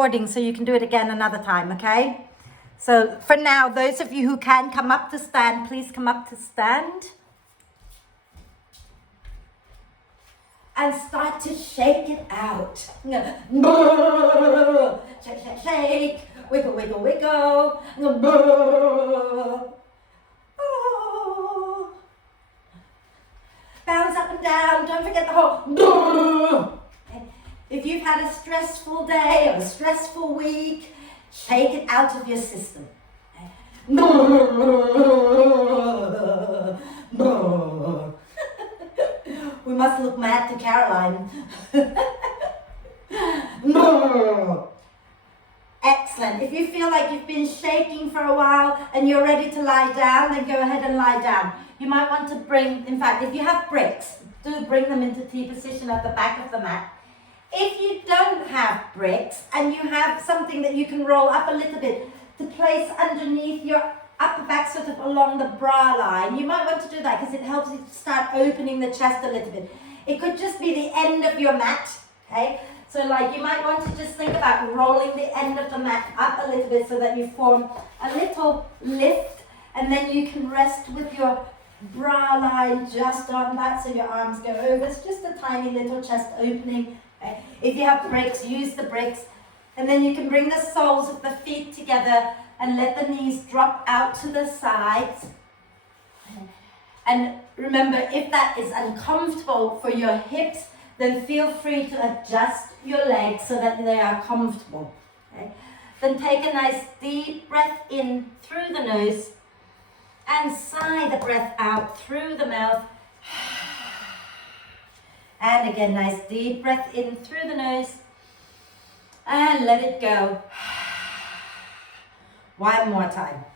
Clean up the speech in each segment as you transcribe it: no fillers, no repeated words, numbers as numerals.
recording so you can do it again another time, okay? So for now, those of you who can come up to stand, please come up to stand. And start to shake it out. Shake, shake, shake. Wiggle, wiggle, wiggle. Bounce up and down. Don't forget the whole. If you've had a stressful day or a stressful week, shake it out of your system. We must look mad to Caroline. Excellent. If you feel like you've been shaking for a while and you're ready to lie down, then go ahead and lie down. You might want to bring, in fact, if you have bricks, do bring them into T position at the back of the mat. If you don't have bricks and you have something that you can roll up a little bit to place underneath your upper back, sort of along the bra line, you might want to do that because it helps you start opening the chest a little bit. It could just be the end of your mat, okay? So like you might want to just think about rolling the end of the mat up a little bit so that you form a little lift, and then you can rest with your bra line just on that so your arms go over. It's just a tiny little chest opening. Okay? If you have bricks, use the bricks, and then you can bring the soles of the feet together and let the knees drop out to the sides. And remember, if that is uncomfortable for your hips, then feel free to adjust your legs so that they are comfortable. Okay? Then take a nice deep breath in through the nose and sigh the breath out through the mouth. And again, nice deep breath in through the nose and let it go. One more time.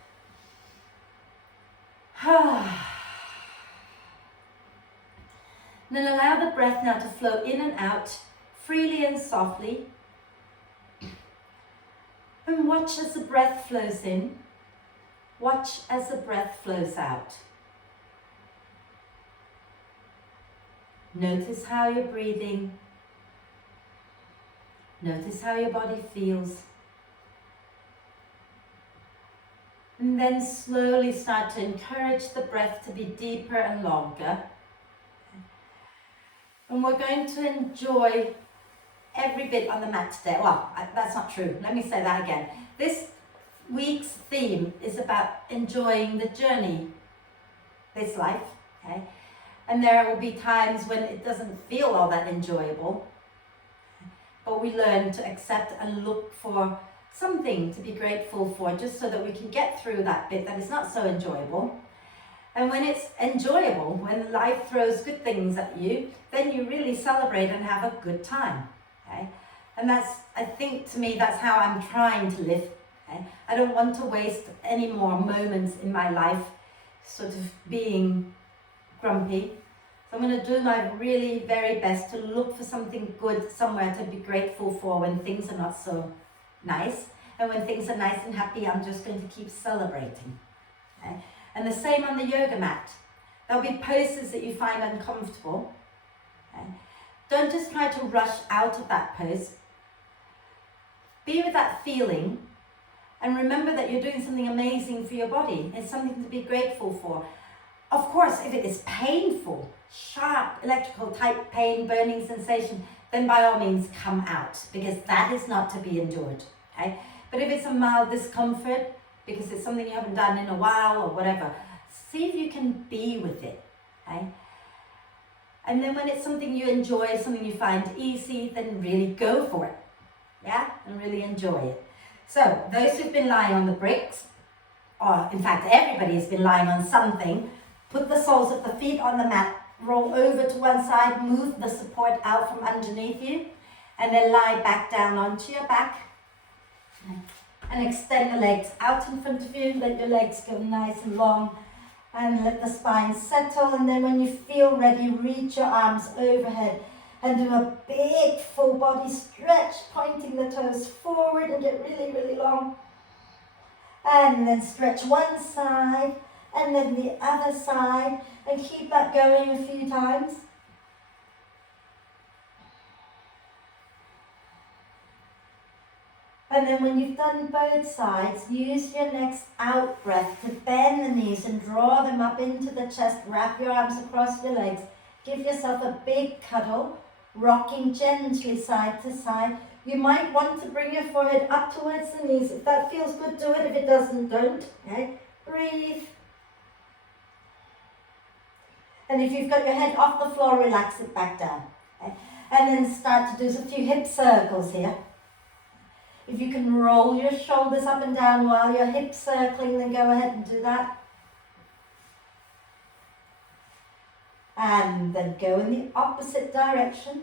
Then allow the breath now to flow in and out, freely and softly. And watch as the breath flows in. Watch as the breath flows out. Notice how you're breathing. Notice how your body feels. And then slowly start to encourage the breath to be deeper and longer. And we're going to enjoy every bit on the mat today. Well, that's not true. Let me say that again. This week's theme is about enjoying the journey, this life, okay? And there will be times when it doesn't feel all that enjoyable, but we learn to accept and look for something to be grateful for, just so that we can get through that bit that is not so enjoyable. And when it's enjoyable, when life throws good things at you, then you really celebrate and have a good time, okay? And that's, I think, to me, that's how I'm trying to live, okay? I don't want to waste any more moments in my life sort of being grumpy. So I'm going to do my really very best to look for something good somewhere to be grateful for when things are not so nice. And when things are nice and happy, I'm just going to keep celebrating, okay? And the same on the yoga mat. There'll be poses that you find uncomfortable. Okay? Don't just try to rush out of that pose. Be with that feeling and remember that you're doing something amazing for your body. It's something to be grateful for. Of course, if it is painful, sharp, electrical type pain, burning sensation, then by all means come out, because that is not to be endured. Okay? But if it's a mild discomfort, because it's something you haven't done in a while or whatever, see if you can be with it, okay? And then when it's something you enjoy, something you find easy, then really go for it, yeah? And really enjoy it. So, those who've been lying on the bricks, or in fact everybody has been lying on something, put the soles of the feet on the mat, roll over to one side, move the support out from underneath you, and then lie back down onto your back. And extend the legs out in front of you. Let your legs go nice and long. And let the spine settle. And then when you feel ready, reach your arms overhead. And do a big full body stretch, pointing the toes forward and get really, really long. And then stretch one side and then the other side. And keep that going a few times. And then when you've done both sides, use your next out breath to bend the knees and draw them up into the chest. Wrap your arms across your legs. Give yourself a big cuddle, rocking gently side to side. You might want to bring your forehead up towards the knees. If that feels good, do it. If it doesn't, don't. Okay? Breathe. And if you've got your head off the floor, relax it back down. Okay? And then start to do a few hip circles here. If you can roll your shoulders up and down while you're hip circling, then go ahead and do that. And then go in the opposite direction.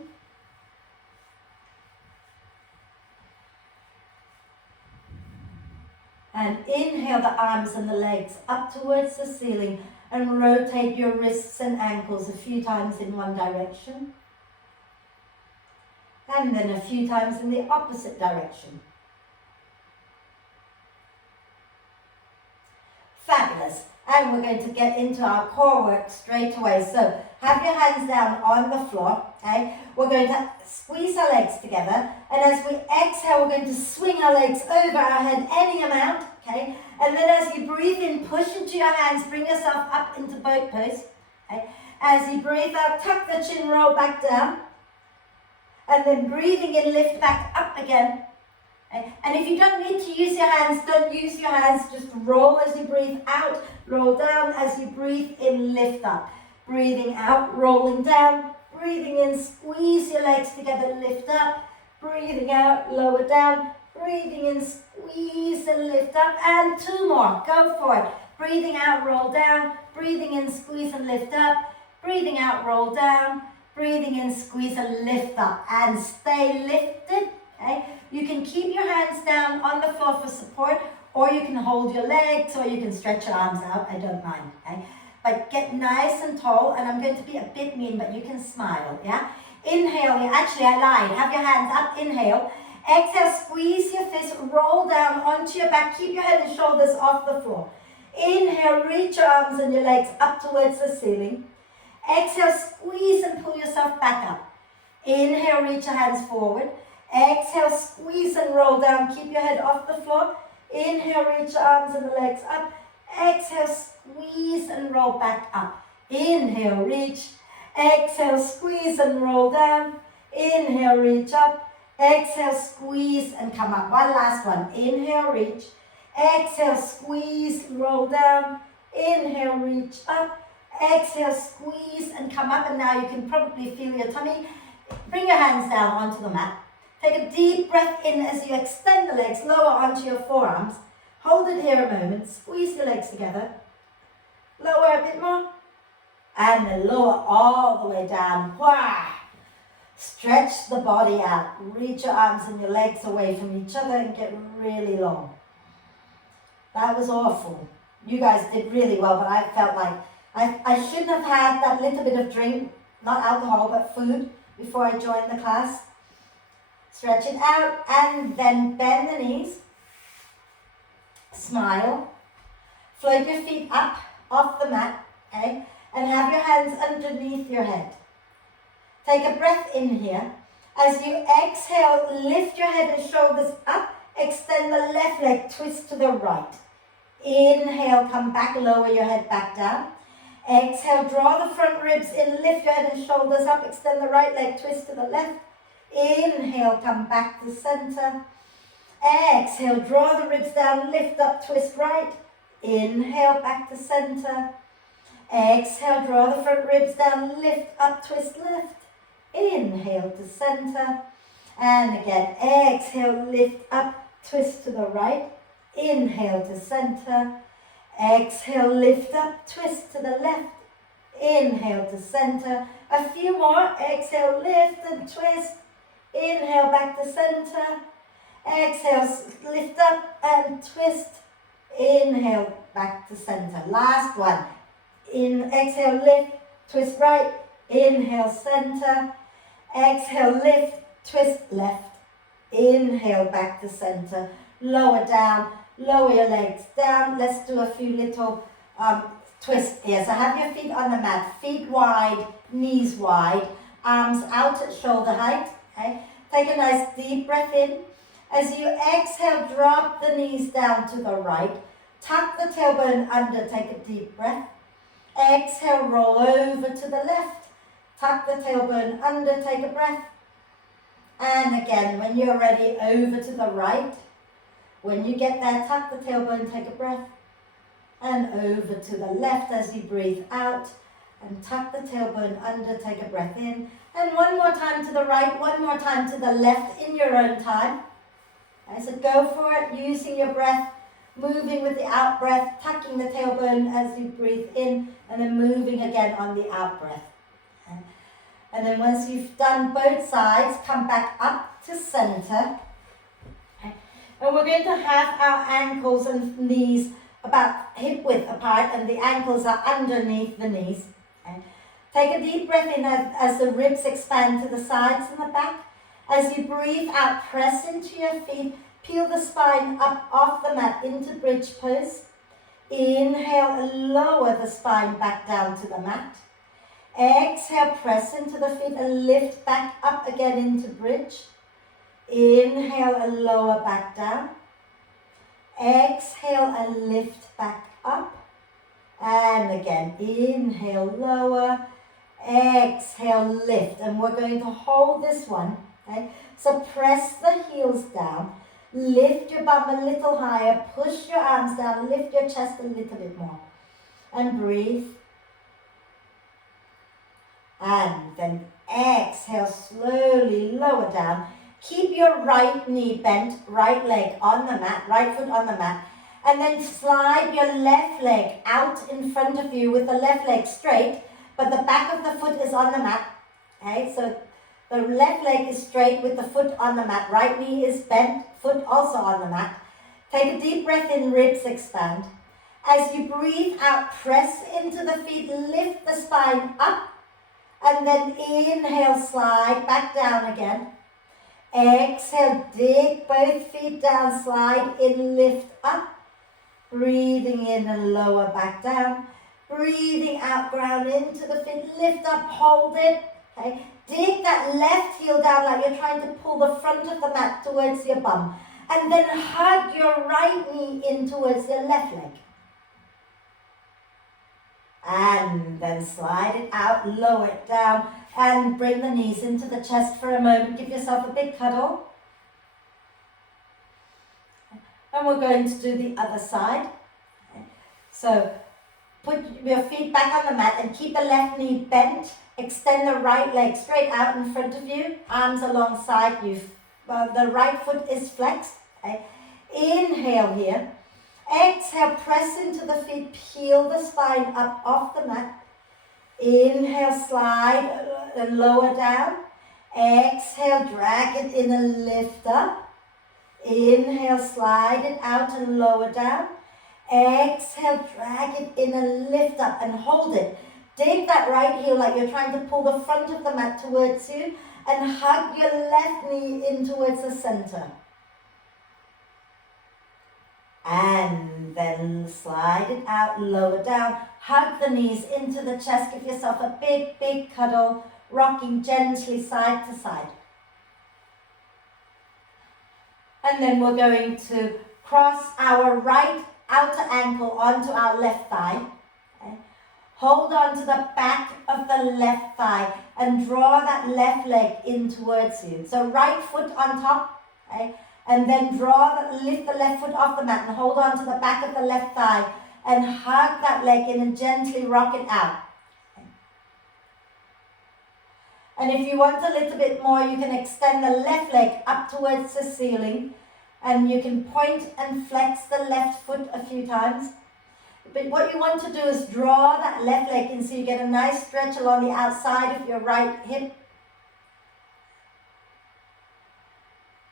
And inhale the arms and the legs up towards the ceiling and rotate your wrists and ankles a few times in one direction. And then a few times in the opposite direction. Fabulous. And we're going to get into our core work straight away. So have your hands down on the floor. Okay? We're going to squeeze our legs together. And as we exhale, we're going to swing our legs over our head any amount. Okay? And then as you breathe in, push into your hands. Bring yourself up into boat pose. Okay? As you breathe out, tuck the chin, roll back down. And then breathing in, lift back up again. And if you don't need to use your hands, don't use your hands. Just roll as you breathe out, roll down as you breathe in, lift up. Breathing out, rolling down, breathing in, squeeze your legs together, lift up. Breathing out, lower down, breathing in, squeeze and lift up. And two more, go for it. Breathing out, roll down, breathing in, squeeze and lift up. Breathing out, roll down, breathing in, squeeze and lift up. And stay lifted. Okay? You can keep your hands down on the floor for support, or you can hold your legs, or you can stretch your arms out. I don't mind. Okay? But get nice and tall, and I'm going to be a bit mean, but you can smile. Yeah? Inhale. Actually, I lied. Have your hands up. Inhale. Exhale. Squeeze your fist. Roll down onto your back. Keep your head and shoulders off the floor. Inhale. Reach your arms and your legs up towards the ceiling. Exhale. Squeeze and pull yourself back up. Inhale. Reach your hands forward. Exhale, squeeze and roll down. Keep your head off the floor. Inhale, reach your arms and the legs up. Exhale, squeeze and roll back up. Inhale, reach. Exhale, squeeze and roll down. Inhale, reach up. Exhale, squeeze and come up. One last one. Inhale, reach. Exhale, squeeze, roll down. Inhale, reach up. Exhale, squeeze and come up. And now you can probably feel your tummy. Bring your hands down onto the mat. Take a deep breath in as you extend the legs, lower onto your forearms. Hold it here a moment. Squeeze your legs together. Lower a bit more. And then lower all the way down. Wah! Stretch the body out. Reach your arms and your legs away from each other and get really long. That was awful. You guys did really well, but I felt like I shouldn't have had that little bit of drink, not alcohol, but food, before I joined the class. Stretch it out and then bend the knees. Smile. Float your feet up off the mat, okay? And have your hands underneath your head. Take a breath in here. As you exhale, lift your head and shoulders up. Extend the left leg, twist to the right. Inhale, come back, lower your head back down. Exhale, draw the front ribs in, lift your head and shoulders up. Extend the right leg, twist to the left. Inhale, come back to center. Exhale, draw the ribs down, lift up, twist right. Inhale, back to center. Exhale, draw the front ribs down, lift up, twist left. Inhale to center. And again, exhale, lift up, twist to the right. Inhale to center. Exhale, lift up, twist to the left. Inhale to center. A few more. Exhale, lift and twist. Inhale, back to center. Exhale, lift up and twist. Inhale, back to center. Last one. Exhale, lift, twist right. Inhale, center. Exhale, lift, twist left. Inhale, back to center. Lower down, lower your legs down. Let's do a few little twists here. So have your feet on the mat, feet wide, knees wide, arms out at shoulder height. Okay? Take a nice deep breath in. As you exhale, drop the knees down to the right. Tuck the tailbone under, take a deep breath. Exhale, roll over to the left. Tuck the tailbone under, take a breath. And again, when you're ready, over to the right. When you get there, tuck the tailbone, take a breath. And over to the left as you breathe out. And tuck the tailbone under, take a breath in. And one more time to the right, one more time to the left in your own time. Okay, so go for it, using your breath, moving with the out breath, tucking the tailbone as you breathe in, and then moving again on the out breath. Okay. And then once you've done both sides, come back up to center. Okay. And we're going to have our ankles and knees about hip width apart, and the ankles are underneath the knees. Okay. Take a deep breath in as the ribs expand to the sides and the back. As you breathe out, press into your feet, peel the spine up off the mat into bridge pose. Inhale and lower the spine back down to the mat. Exhale, press into the feet and lift back up again into bridge. Inhale and lower back down. Exhale and lift back up. And again, inhale, lower. Exhale, lift. And we're going to hold this one. Okay? So press the heels down. Lift your bum a little higher. Push your arms down. Lift your chest a little bit more. And breathe. And then exhale, slowly lower down. Keep your right knee bent, right leg on the mat, right foot on the mat. And then slide your left leg out in front of you with the left leg straight, but the back of the foot is on the mat. Okay, so the left leg is straight with the foot on the mat. Right knee is bent, foot also on the mat. Take a deep breath in, ribs expand. As you breathe out, press into the feet, lift the spine up. And then inhale, slide back down again. Exhale, dig both feet down, slide in, lift up. Breathing in and lower back down. Breathing out, ground into the feet, lift up, hold it. Okay. Dig that left heel down like you're trying to pull the front of the mat towards your bum. And then hug your right knee in towards your left leg. And then slide it out, lower it down, and bring the knees into the chest for a moment. Give yourself a big cuddle. And we're going to do the other side. So put your feet back on the mat and keep the left knee bent. Extend the right leg straight out in front of you, arms alongside you. The right foot is flexed. Okay. Inhale here. Exhale, press into the feet, peel the spine up off the mat. Inhale, slide and lower down. Exhale, drag it in and lift up. Inhale, slide it out and lower down. Exhale, drag it in and lift up and hold it. Dig that right heel like you're trying to pull the front of the mat towards you and hug your left knee in towards the center. And then slide it out, lower down. Hug the knees into the chest. Give yourself a big, big cuddle, rocking gently side to side. And then we're going to cross our right outer ankle onto our left thigh. Okay. Hold on to the back of the left thigh and draw that left leg in towards you. So right foot on top. Okay. And then lift the left foot off the mat and hold on to the back of the left thigh and hug that leg in and gently rock it out. Okay. And if you want a little bit more, you can extend the left leg up towards the ceiling and you can point and flex the left foot a few times. But what you want to do is draw that left leg in so you get a nice stretch along the outside of your right hip.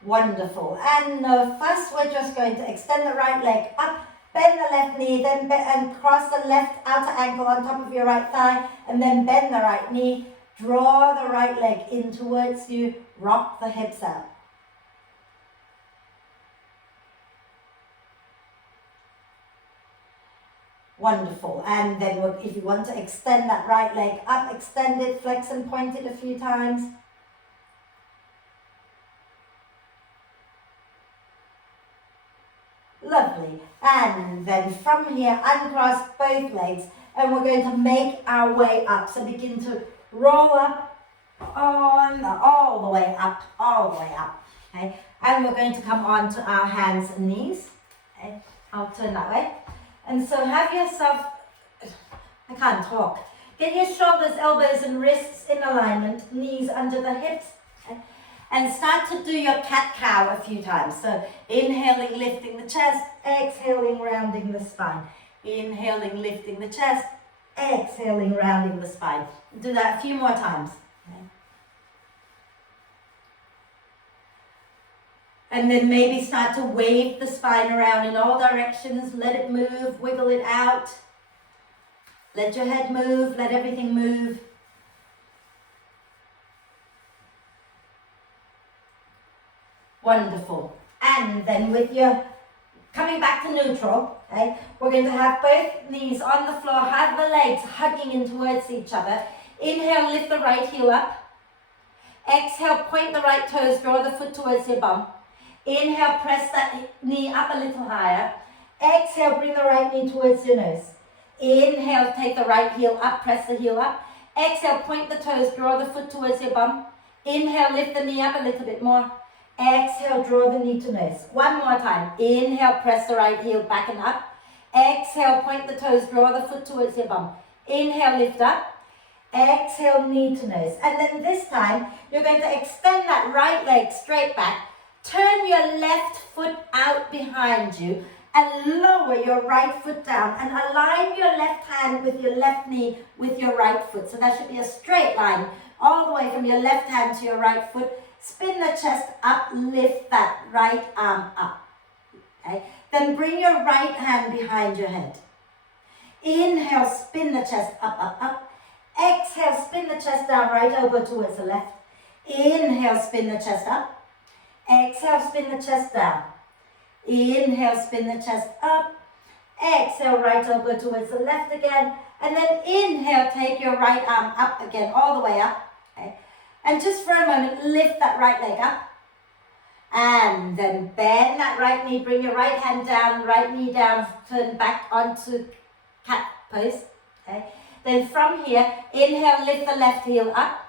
Wonderful. And first we're just going to extend the right leg up, bend the left knee, then and cross the left outer ankle on top of your right thigh, and then bend the right knee, draw the right leg in towards you, rock the hips out. Wonderful. And then if you want to extend that right leg up, extend it, flex and point it a few times. Lovely. And then from here, uncross both legs, and we're going to make our way up. So begin to roll up all the way up, all the way up. Okay, and we're going to come on to our hands and knees. Okay, I'll turn that way. And so have yourself, I can't talk. Get your shoulders, elbows and wrists in alignment, knees under the hips. Okay? And start to do your cat-cow a few times. So inhaling, lifting the chest, exhaling, rounding the spine. Inhaling, lifting the chest, exhaling, rounding the spine. Do that a few more times. Okay? And then maybe start to wave the spine around in all directions. Let it move, wiggle it out. Let your head move, let everything move. Wonderful. And then with your coming back to neutral, okay, we're going to have both knees on the floor, have the legs hugging in towards each other. Inhale, lift the right heel up. Exhale, point the right toes, draw the foot towards your bum. Inhale, press that knee up a little higher. Exhale, bring the right knee towards your nose. Inhale, take the right heel up, press the heel up. Exhale, point the toes, draw the foot towards your bum. Inhale, lift the knee up a little bit more. Exhale, draw the knee to nose. One more time. Inhale, press the right heel back and up. Exhale, point the toes, draw the foot towards your bum. Inhale, lift up. Exhale, knee to nose. And then this time, you're going to extend that right leg straight back. Turn your left foot out behind you and lower your right foot down and align your left hand with your left knee with your right foot. So that should be a straight line all the way from your left hand to your right foot. Spin the chest up, lift that right arm up. Okay? Then bring your right hand behind your head. Inhale, spin the chest up, up, up. Exhale, spin the chest down, right elbow towards the left. Inhale, spin the chest up. Exhale, spin the chest down. Inhale, spin the chest up. Exhale, right elbow towards the left again. And then inhale, take your right arm up again, all the way up. Okay? And just for a moment, lift that right leg up. And then bend that right knee, bring your right hand down, right knee down, turn back onto cat pose. Okay? Then from here, inhale, lift the left heel up.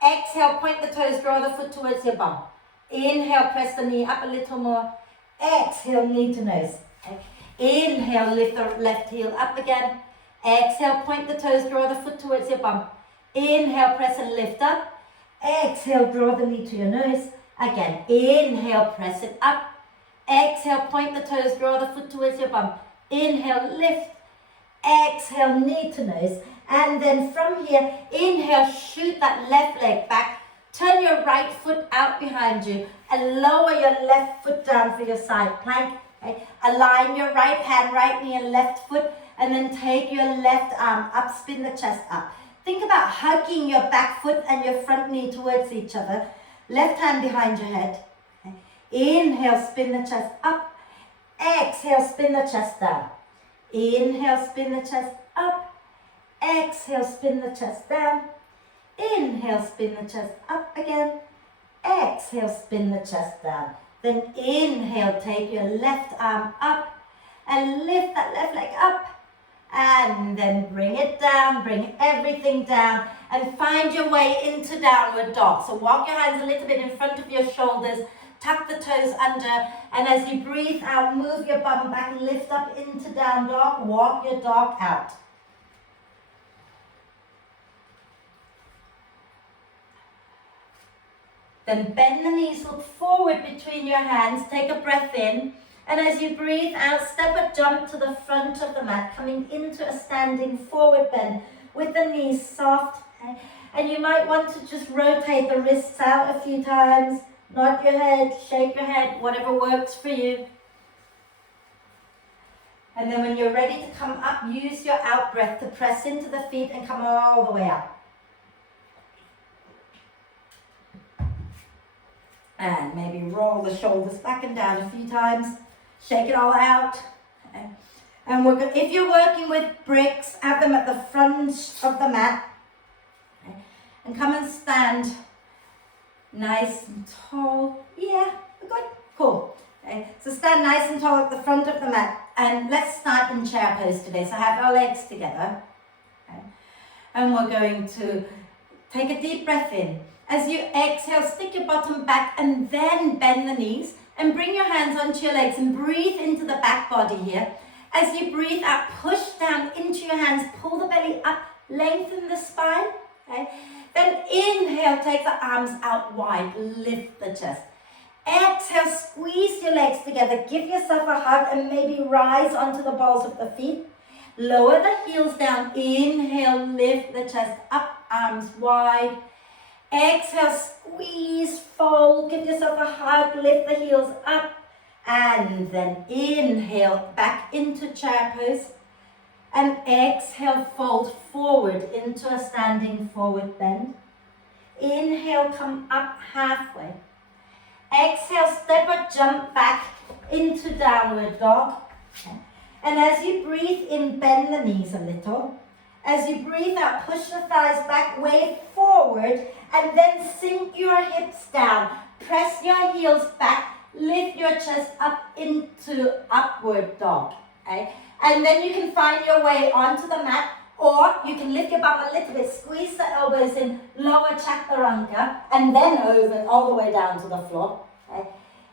Exhale, point the toes, draw the foot towards your bum. Inhale, press the knee up a little more. Exhale, knee to nose. Okay. Inhale, lift the left heel up again. Exhale, point the toes, draw the foot towards your bum. Inhale, press and lift up. Exhale, draw the knee to your nose. Again, inhale, press it up. Exhale, point the toes, draw the foot towards your bum. Inhale, lift. Exhale, knee to nose. And then from here, inhale, shoot that left leg back. Turn your right foot out behind you and lower your left foot down for your side plank. Okay? Align your right hand, right knee and left foot, and then take your left arm up, spin the chest up. Think about hugging your back foot and your front knee towards each other. Left hand behind your head. Okay? Inhale, spin the chest up. Exhale, spin the chest down. Inhale, spin the chest up. Exhale, spin the chest down. Inhale, spin the chest up again. Exhale, spin the chest down. Then inhale, take your left arm up and lift that left leg up. And then bring it down, bring everything down and find your way into downward dog. So walk your hands a little bit in front of your shoulders, tuck the toes under, and as you breathe out, move your bum back, lift up into down dog, walk your dog out. Then bend the knees, look forward between your hands, take a breath in, and as you breathe out, step or jump to the front of the mat, coming into a standing forward bend with the knees soft. Okay? And you might want to just rotate the wrists out a few times, nod your head, shake your head, whatever works for you. And then when you're ready to come up, use your out breath to press into the feet and come all the way up. And maybe roll the shoulders back and down a few times. Shake it all out. Okay. And if you're working with bricks, have them at the front of the mat. Okay. And come and stand nice and tall. Yeah, good. Cool. Okay? So stand nice and tall at the front of the mat, and let's start in chair pose today. So have our legs together, okay? And we're going to take a deep breath in. As you exhale, stick your bottom back and then bend the knees and bring your hands onto your legs and breathe into the back body here. As you breathe out, push down into your hands, pull the belly up, lengthen the spine. Okay? Then inhale, take the arms out wide, lift the chest. Exhale, squeeze your legs together, give yourself a hug and maybe rise onto the balls of the feet. Lower the heels down, inhale, lift the chest up, arms wide. Exhale, squeeze, fold, give yourself a hug, lift the heels up. And then inhale, back into chair pose. And exhale, fold forward into a standing forward bend. Inhale, come up halfway. Exhale, step or jump back into downward dog. And as you breathe in, bend the knees a little. As you breathe out, push the thighs back, wave forward, and then sink your hips down. Press your heels back, lift your chest up into upward dog. Okay? And then you can find your way onto the mat, or you can lift your bum a little bit, squeeze the elbows in, lower chaturanga, and then over all the way down to the floor. Okay?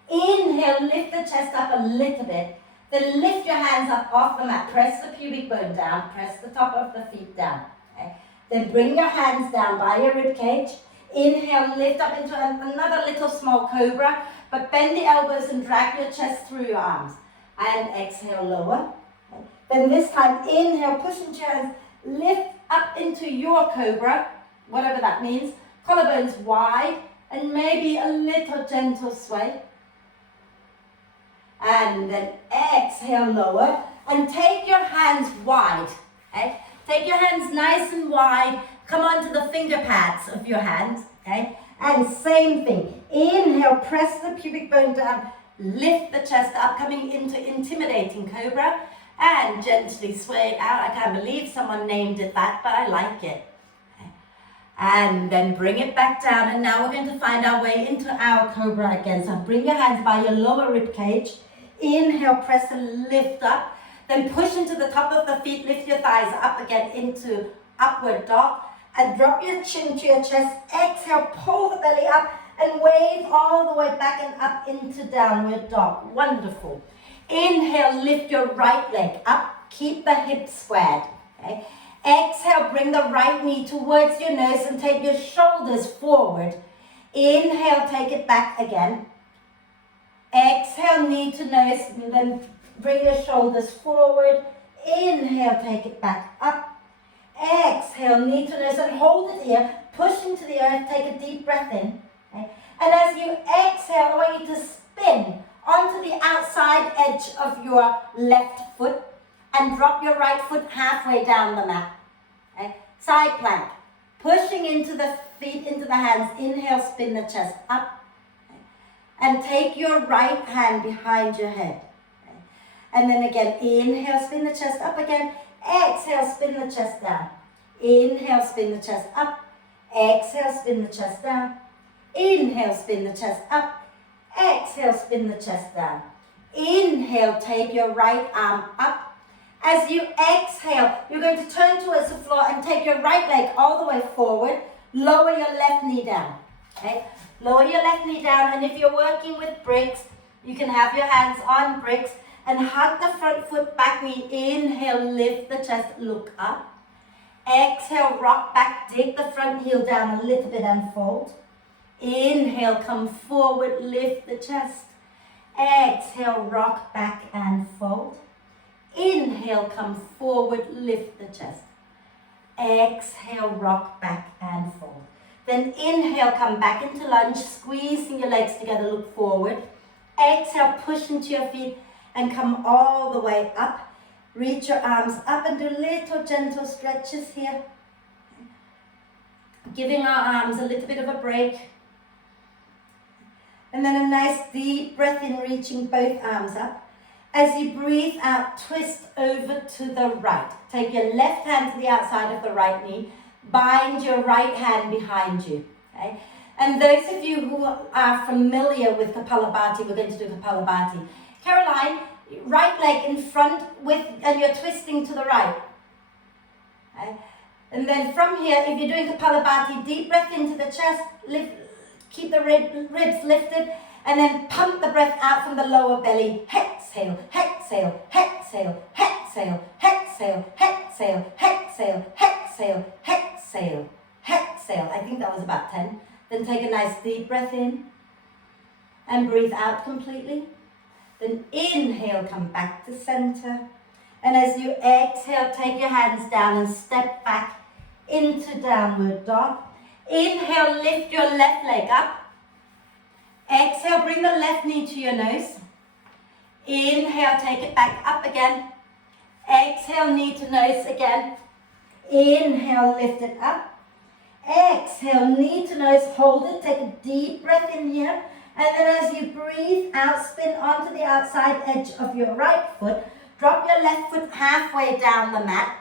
Inhale, lift the chest up a little bit. Then lift your hands up off the mat. Press the pubic bone down. Press the top of the feet down. Okay? Then bring your hands down by your rib cage. Inhale, lift up into another little small cobra, but bend the elbows and drag your chest through your arms. And exhale, lower. Okay? Then this time, inhale, push into your hands. Lift up into your cobra, whatever that means. Collarbones wide, and maybe a little gentle sway. And then exhale, lower, and take your hands wide. Okay? Take your hands nice and wide. Come onto the finger pads of your hands. Okay? And same thing. Inhale, press the pubic bone down. Lift the chest up, coming into intimidating cobra. And gently sway it out. I can't believe someone named it that, but I like it. Okay? And then bring it back down. And now we're going to find our way into our cobra again. So bring your hands by your lower rib cage. Inhale, press and lift up. Then push into the top of the feet. Lift your thighs up again into upward dog. And drop your chin to your chest. Exhale, pull the belly up and wave all the way back and up into downward dog. Wonderful. Inhale, lift your right leg up. Keep the hips squared. Okay? Exhale, bring the right knee towards your nose and take your shoulders forward. Inhale, take it back again. Exhale, knee to nose, and then bring your shoulders forward. Inhale, take it back up. Exhale, knee to nose, and hold it here. Push into the earth, take a deep breath in. Okay? And as you exhale, I want you to spin onto the outside edge of your left foot and drop your right foot halfway down the mat. Okay? Side plank. Pushing into the feet, into the hands. Inhale, spin the chest up. And take your right hand behind your head. Okay? And then again, inhale, spin the chest up again. Exhale, spin the chest down. Inhale, spin the chest up. Exhale, spin the chest down. Inhale, spin the chest up. Exhale, spin the chest down. Inhale, take your right arm up. As you exhale, you're going to turn towards the floor and take your right leg all the way forward. Lower your left knee down. Okay? Lower your left knee down, and if you're working with bricks, you can have your hands on bricks and hug the front foot, back knee. Inhale, lift the chest, look up. Exhale, rock back, dig the front heel down a little bit and fold. Inhale, come forward, lift the chest. Exhale, rock back and fold. Inhale, come forward, lift the chest. Exhale, rock back and fold. Then inhale, come back into lunge, squeezing your legs together, look forward. Exhale, push into your feet and come all the way up. Reach your arms up and do little gentle stretches here. Giving our arms a little bit of a break. And then a nice deep breath in, reaching both arms up. As you breathe out, twist over to the right. Take your left hand to the outside of the right knee. Bind your right hand behind you. Okay? And those of you who are familiar with Kapalabhati, we're going to do Kapalabhati. Caroline, right leg in front and you're twisting to the right. Okay. And then from here, if you're doing Kapalabhati, deep breath into the chest, keep the ribs lifted, and then pump the breath out from the lower belly. Exhale, exhale, exhale, exhale, exhale, exhale, exhale, exhale, exhale, exhale. I think that was about 10. Then take a nice deep breath in and breathe out completely. Then inhale, come back to center. And as you exhale, take your hands down and step back into downward dog. Inhale, lift your left leg up. Exhale, bring the left knee to your nose. Inhale, take it back up again. Exhale, knee to nose again. Inhale, lift it up. Exhale, knee to nose, hold it. Take a deep breath in here. And then as you breathe out, spin onto the outside edge of your right foot. Drop your left foot halfway down the mat.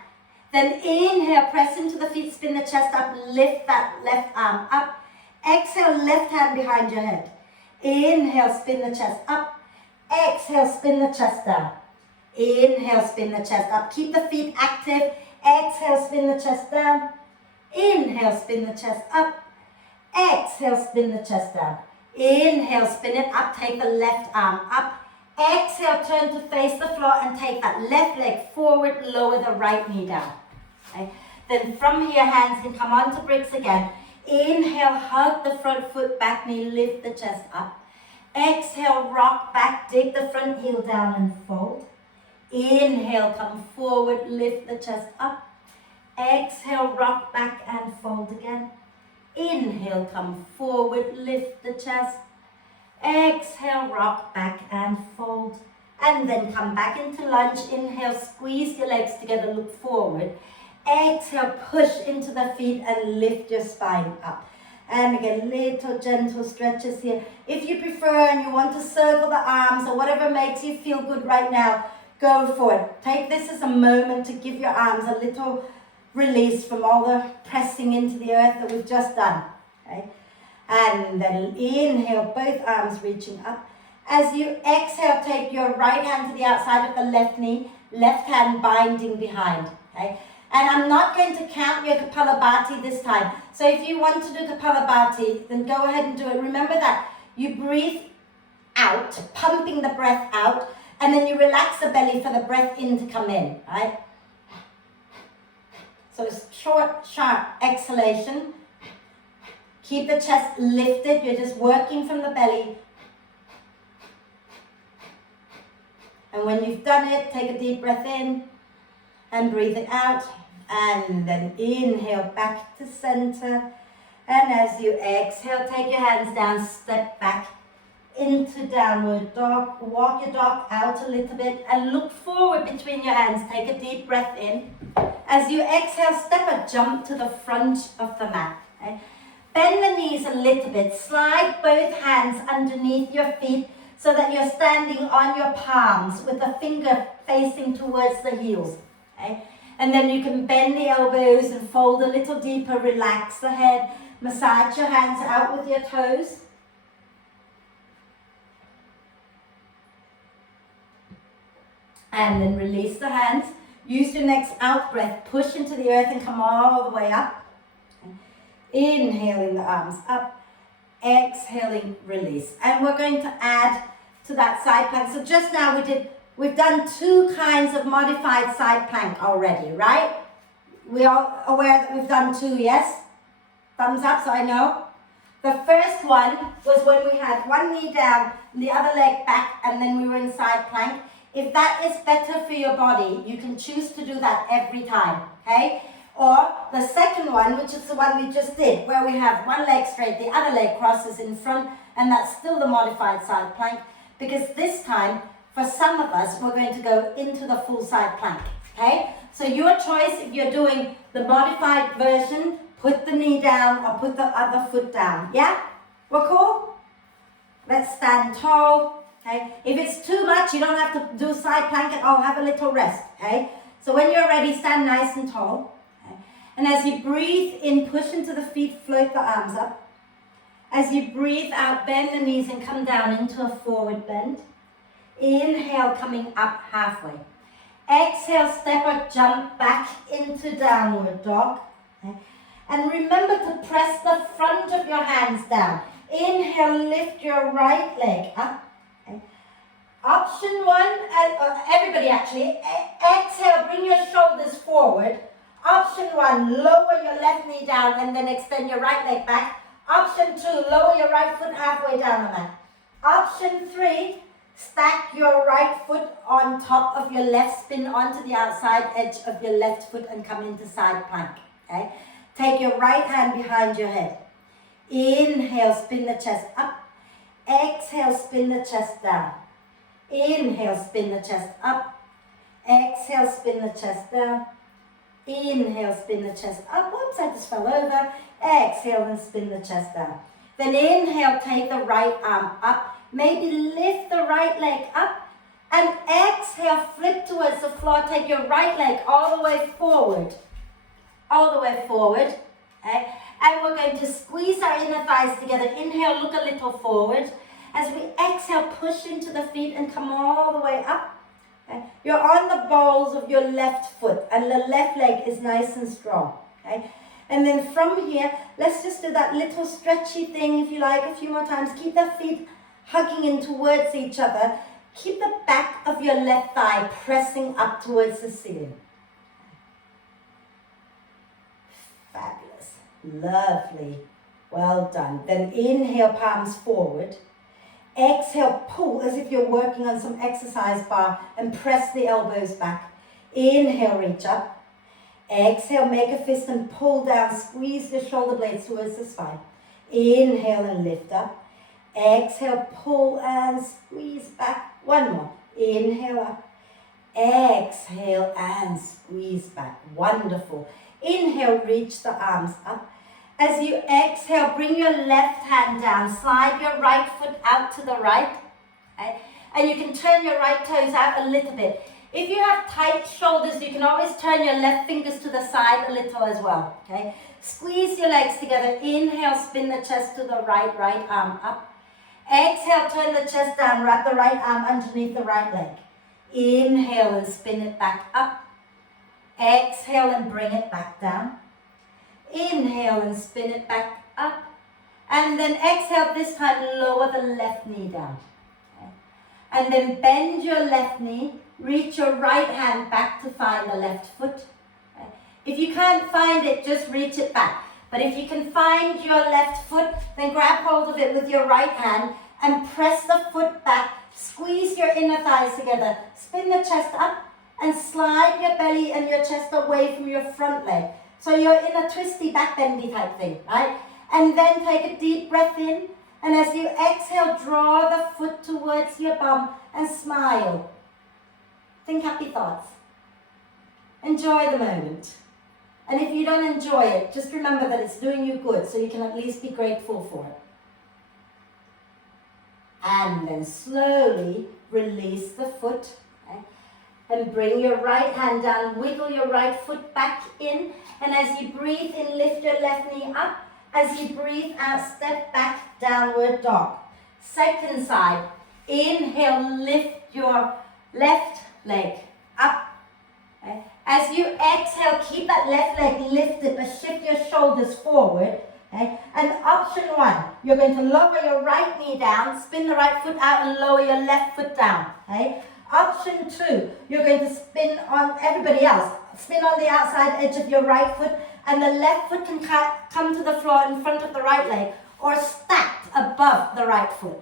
Then inhale, press into the feet, spin the chest up, lift that left arm up. Exhale, left hand behind your head. Inhale, spin the chest up. Exhale, spin the chest down. Inhale, spin the chest up. Keep the feet active. Exhale, spin the chest down. Inhale, spin the chest up. Exhale, spin the chest down. Inhale, spin it up. Take the left arm up. Exhale, turn to face the floor and take that left leg forward, lower the right knee down. Okay. Then from here, hands can come onto bricks again. Inhale, hug the front foot, back knee, lift the chest up. Exhale, rock back, dig the front heel down and fold. Inhale, come forward, lift the chest up. Exhale, rock back and fold again. Inhale, come forward, lift the chest. Exhale, rock back and fold. And then come back into lunge. Inhale, squeeze your legs together, look forward. Exhale, push into the feet and lift your spine up. And again, little gentle stretches here. If you prefer and you want to circle the arms or whatever makes you feel good right now, go for it. Take this as a moment to give your arms a little release from all the pressing into the earth that we've just done. Okay? And then inhale, both arms reaching up. As you exhale, take your right hand to the outside of the left knee, left hand binding behind. Okay? And I'm not going to count your Kapalabhati this time. So if you want to do Kapalabhati, then go ahead and do it. Remember that you breathe out, pumping the breath out, and then you relax the belly for the breath in to come in, right? So it's short, sharp exhalation. Keep the chest lifted. You're just working from the belly. And when you've done it, take a deep breath in and breathe it out. And then inhale back to center. And as you exhale, take your hands down, step back into downward dog. Walk your dog out a little bit and look forward between your hands. Take a deep breath in. As you exhale, step a jump to the front of the mat. Okay? Bend the knees a little bit. Slide both hands underneath your feet so that you're standing on your palms with the finger facing towards the heels. Okay? And then you can bend the elbows and fold a little deeper. Relax the head. Massage your hands out with your toes. And then release the hands. Use your next out breath. Push into the earth and come all the way up. Inhaling the arms up. Exhaling, release. And we're going to add to that side plank. So just now we've done 2 kinds of modified side plank already, right? We are aware that we've done 2, yes? Thumbs up so I know. The first one was when we had one knee down, the other leg back, and then we were in side plank. If that is better for your body, you can choose to do that every time, okay? Or the second one, which is the one we just did, where we have one leg straight, the other leg crosses in front, and that's still the modified side plank, because this time, for some of us, we're going to go into the full side plank, okay? So your choice, if you're doing the modified version, put the knee down or put the other foot down, yeah? We're cool? Let's stand tall. Okay. If it's too much, you don't have to do side plank at all. Have a little rest. Okay. So when you're ready, stand nice and tall. Okay. And as you breathe in, push into the feet, float the arms up. As you breathe out, bend the knees and come down into a forward bend. Inhale, coming up halfway. Exhale, step or jump back into downward dog. Okay. And remember to press the front of your hands down. Inhale, lift your right leg up. Okay. Option one, everybody actually, exhale, bring your shoulders forward. Option one, lower your left knee down and then extend your right leg back. Option two, lower your right foot halfway down the mat. Option three, stack your right foot on top of your left, spin onto the outside edge of your left foot and come into side plank. Okay? Take your right hand behind your head. Inhale, spin the chest up. Exhale, spin the chest down. Inhale, spin the chest up. Exhale, spin the chest down. Inhale, spin the chest up. Oops, I just fell over. Exhale and spin the chest down. Then inhale, take the right arm up. Maybe lift the right leg up. And exhale, flip towards the floor. Take your right leg all the way forward. All the way forward. Okay? And we're going to squeeze our inner thighs together. Inhale, look a little forward. As we exhale, push into the feet and come all the way up. Okay? You're on the balls of your left foot and the left leg is nice and strong. Okay? And then from here, let's just do that little stretchy thing, if you like, a few more times. Keep the feet hugging in towards each other. Keep the back of your left thigh pressing up towards the ceiling. Fabulous. Lovely. Well done. Then inhale, palms forward. Exhale, pull as if you're working on some exercise bar and press the elbows back. Inhale, reach up. Exhale, make a fist and pull down. Squeeze the shoulder blades towards the spine. Inhale and lift up. Exhale, pull and squeeze back. One more. Inhale up. Exhale and squeeze back. Wonderful. Inhale, reach the arms up. As you exhale, bring your left hand down. Slide your right foot out to the right. Okay? And you can turn your right toes out a little bit. If you have tight shoulders, you can always turn your left fingers to the side a little as well. Okay? Squeeze your legs together. Inhale, spin the chest to the right arm up. Exhale, turn the chest down. Wrap the right arm underneath the right leg. Inhale and spin it back up. Exhale and bring it back down. Inhale and spin it back up. And then exhale, this time lower the left knee down. Okay. And then bend your left knee. Reach your right hand back to find the left foot. Okay. If you can't find it, just reach it back. But if you can find your left foot, then grab hold of it with your right hand and press the foot back. Squeeze your inner thighs together. Spin the chest up and slide your belly and your chest away from your front leg. So you're in a twisty, backbendy type thing, right? And then take a deep breath in. And as you exhale, draw the foot towards your bum and smile. Think happy thoughts. Enjoy the moment. And if you don't enjoy it, just remember that it's doing you good, so you can at least be grateful for it. And then slowly release the foot. Okay? And bring your right hand down, wiggle your right foot back in. And as you breathe in, lift your left knee up. As you breathe out, step back, downward dog. Second side, inhale, lift your left leg up. Okay. As you exhale, keep that left leg lifted, but shift your shoulders forward. Okay. And option one, you're going to lower your right knee down, spin the right foot out and lower your left foot down. Okay. Option two, you're going to spin on everybody else. Spin on the outside edge of your right foot and the left foot can come to the floor in front of the right leg or stacked above the right foot.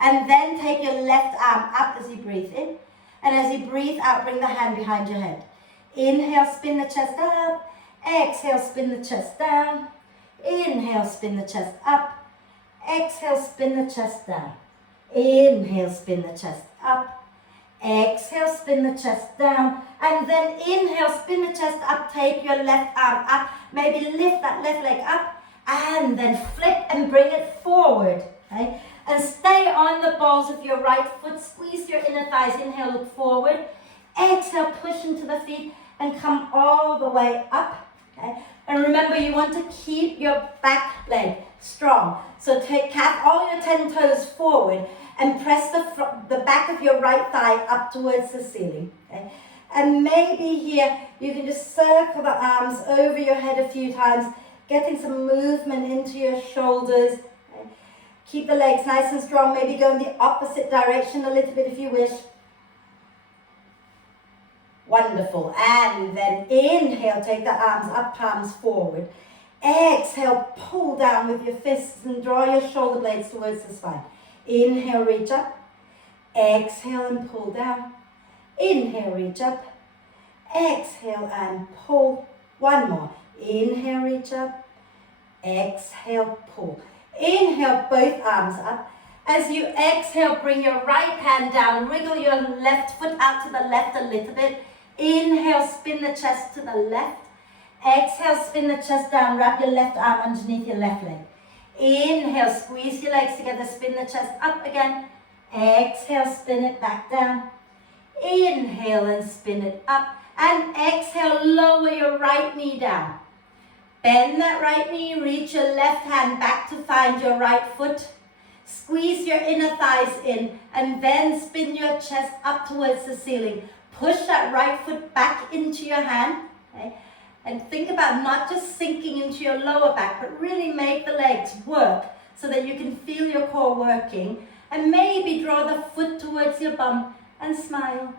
And then take your left arm up as you breathe in. And as you breathe out, bring the hand behind your head. Inhale, spin the chest up. Exhale, spin the chest down. Inhale, spin the chest up. Exhale, spin the chest down. Inhale, spin the chest up. Exhale, spin the chest down. And then inhale, spin the chest up. Take your left arm up. Maybe lift that left leg up. And then flip and bring it forward. Okay? And stay on the balls of your right foot. Squeeze your inner thighs. Inhale, look forward. Exhale, push into the feet and come all the way up. Okay? And remember, you want to keep your back leg strong. So cap all your 10 toes forward and press the back of your right thigh up towards the ceiling. Okay? And maybe here you can just circle the arms over your head a few times, getting some movement into your shoulders. Okay? Keep the legs nice and strong. Maybe go in the opposite direction a little bit if you wish. Wonderful. And then inhale, take the arms up, palms forward. Exhale, pull down with your fists and draw your shoulder blades towards the spine. Inhale, reach up. Exhale and pull down. Inhale, reach up. Exhale and pull. One more. Inhale, reach up. Exhale, pull. Inhale, both arms up. As you exhale, bring your right hand down. Wriggle your left foot out to the left a little bit. Inhale, spin the chest to the left. Exhale, spin the chest down. Wrap your left arm underneath your left leg. Inhale, squeeze your legs together. Spin the chest up again. Exhale, spin it back down. Inhale and spin it up. And exhale, lower your right knee down. Bend that right knee. Reach your left hand back to find your right foot. Squeeze your inner thighs in. And then spin your chest up towards the ceiling. Push that right foot back into your hand. Okay? And think about not just sinking into your lower back, but really make the legs work so that you can feel your core working. And maybe draw the foot towards your bum and smile.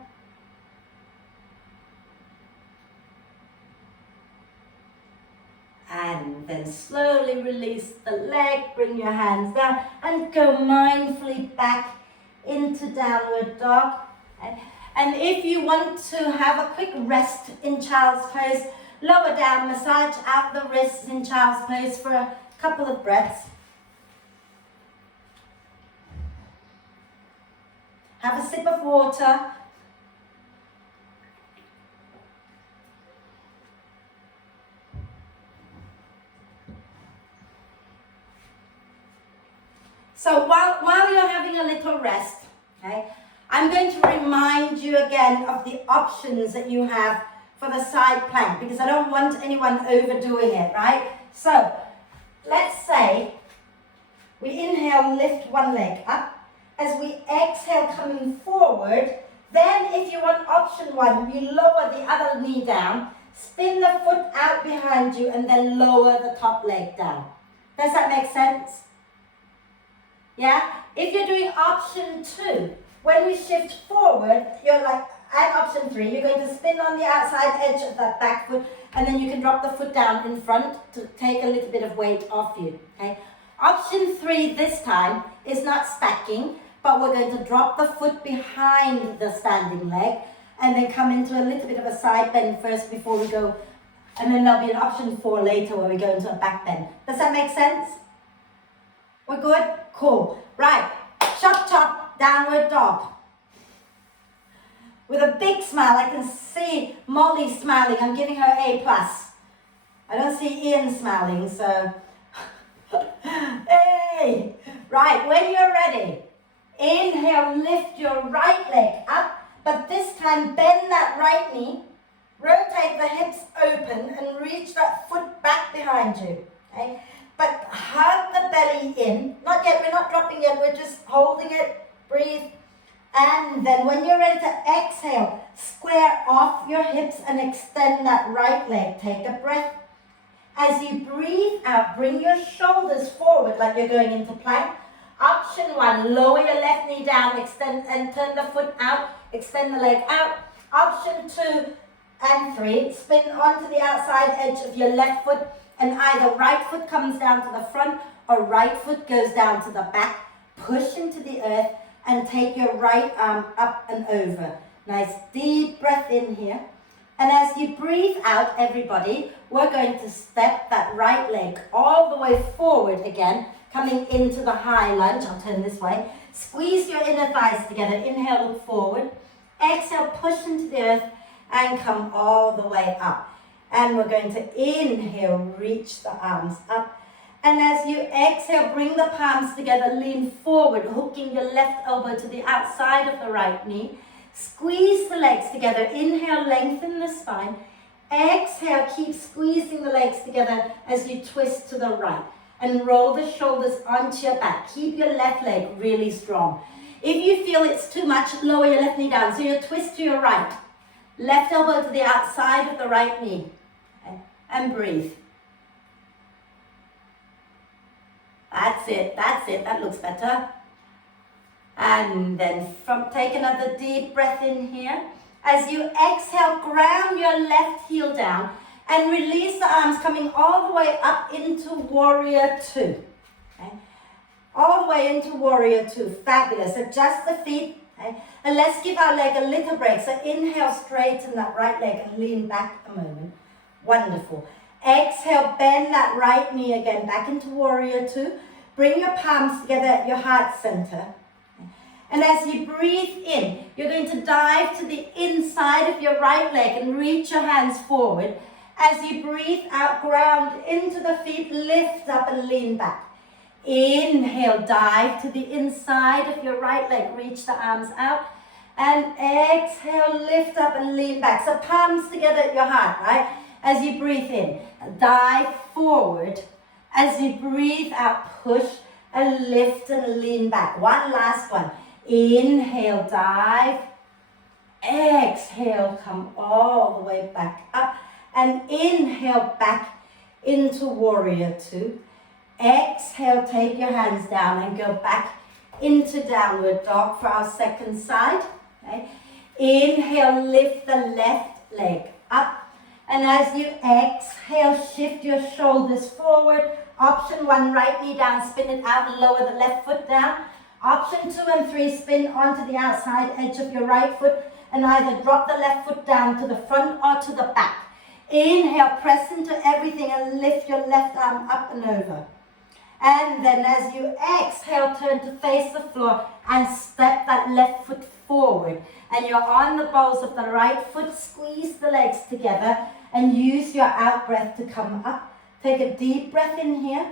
And then slowly release the leg, bring your hands down and go mindfully back into downward dog. And if you want to have a quick rest in child's pose, lower down, massage out the wrists in child's pose for a couple of breaths. Have a sip of water. So while you're having a little rest, okay, I'm going to remind you again of the options that you have for the side plank, because I don't want anyone overdoing it, right? So let's say we inhale, lift one leg up. As we exhale, coming forward, then if you want option one, you lower the other knee down, spin the foot out behind you, and then lower the top leg down. Does that make sense? Yeah? If you're doing option two, when we shift forward, you're like, at option three, you're going to spin on the outside edge of that back foot, and then you can drop the foot down in front to take a little bit of weight off you, okay? Option three this time is not stacking, but we're going to drop the foot behind the standing leg, and then come into a little bit of a side bend first before we go, and then there'll be an option four later where we go into a back bend. Does that make sense? We're good? Cool. Right, chop chop, downward dog. With a big smile, I can see Molly smiling. I'm giving her A+. I don't see Ian smiling, so. Hey! Right, when you're ready, inhale, lift your right leg up, but this time bend that right knee, rotate the hips open, and reach that foot back behind you. Okay? But hug the belly in. Not yet, we're not dropping yet, we're just holding it. Breathe. And then when you're ready to exhale, square off your hips and extend that right leg. Take a breath. As you breathe out, bring your shoulders forward like you're going into plank. Option one, lower your left knee down, extend and turn the foot out, extend the leg out. Option two and three, spin onto the outside edge of your left foot, and either right foot comes down to the front or right foot goes down to the back. Push into the earth and take your right arm up and over. Nice deep breath in here. And as you breathe out, everybody, we're going to step that right leg all the way forward again, coming into the high lunge. I'll turn this way. Squeeze your inner thighs together. Inhale, look forward. Exhale, push into the earth and come all the way up. And we're going to inhale, reach the arms up. And as you exhale, bring the palms together, lean forward, hooking your left elbow to the outside of the right knee. Squeeze the legs together. Inhale, lengthen the spine. Exhale, keep squeezing the legs together as you twist to the right. and roll the shoulders onto your back. Keep your left leg really strong. If you feel it's too much, lower your left knee down. So you twist to your right. Left elbow to the outside of the right knee. Okay. And breathe. That's it, that looks better. And then take another deep breath in here. As you exhale, ground your left heel down and release the arms coming all the way up into Warrior Two. Okay? All the way into Warrior Two, fabulous. Adjust the feet, okay? And let's give our leg a little break. So inhale, straighten that right leg and lean back a moment. Wonderful. Exhale, bend that right knee again, back into Warrior Two. Bring your palms together at your heart center. And as you breathe in, you're going to dive to the inside of your right leg and reach your hands forward. As you breathe out, ground into the feet, lift up and lean back. Inhale, dive to the inside of your right leg, reach the arms out. And exhale, lift up and lean back. So palms together at your heart, right? As you breathe in, dive forward. As you breathe out, push and lift and lean back. One last one. Inhale, dive. Exhale, come all the way back up. And inhale back into Warrior Two. Exhale, take your hands down and go back into Downward Dog for our second side. Okay. Inhale, lift the left leg up. And as you exhale, shift your shoulders forward. Option 1, right knee down, spin it out and lower the left foot down. Option 2 and 3, spin onto the outside edge of your right foot and either drop the left foot down to the front or to the back. Inhale, press into everything and lift your left arm up and over. And then as you exhale, turn to face the floor and step that left foot forward. And you're on the balls of the right foot, squeeze the legs together and use your out breath to come up. Take a deep breath in here.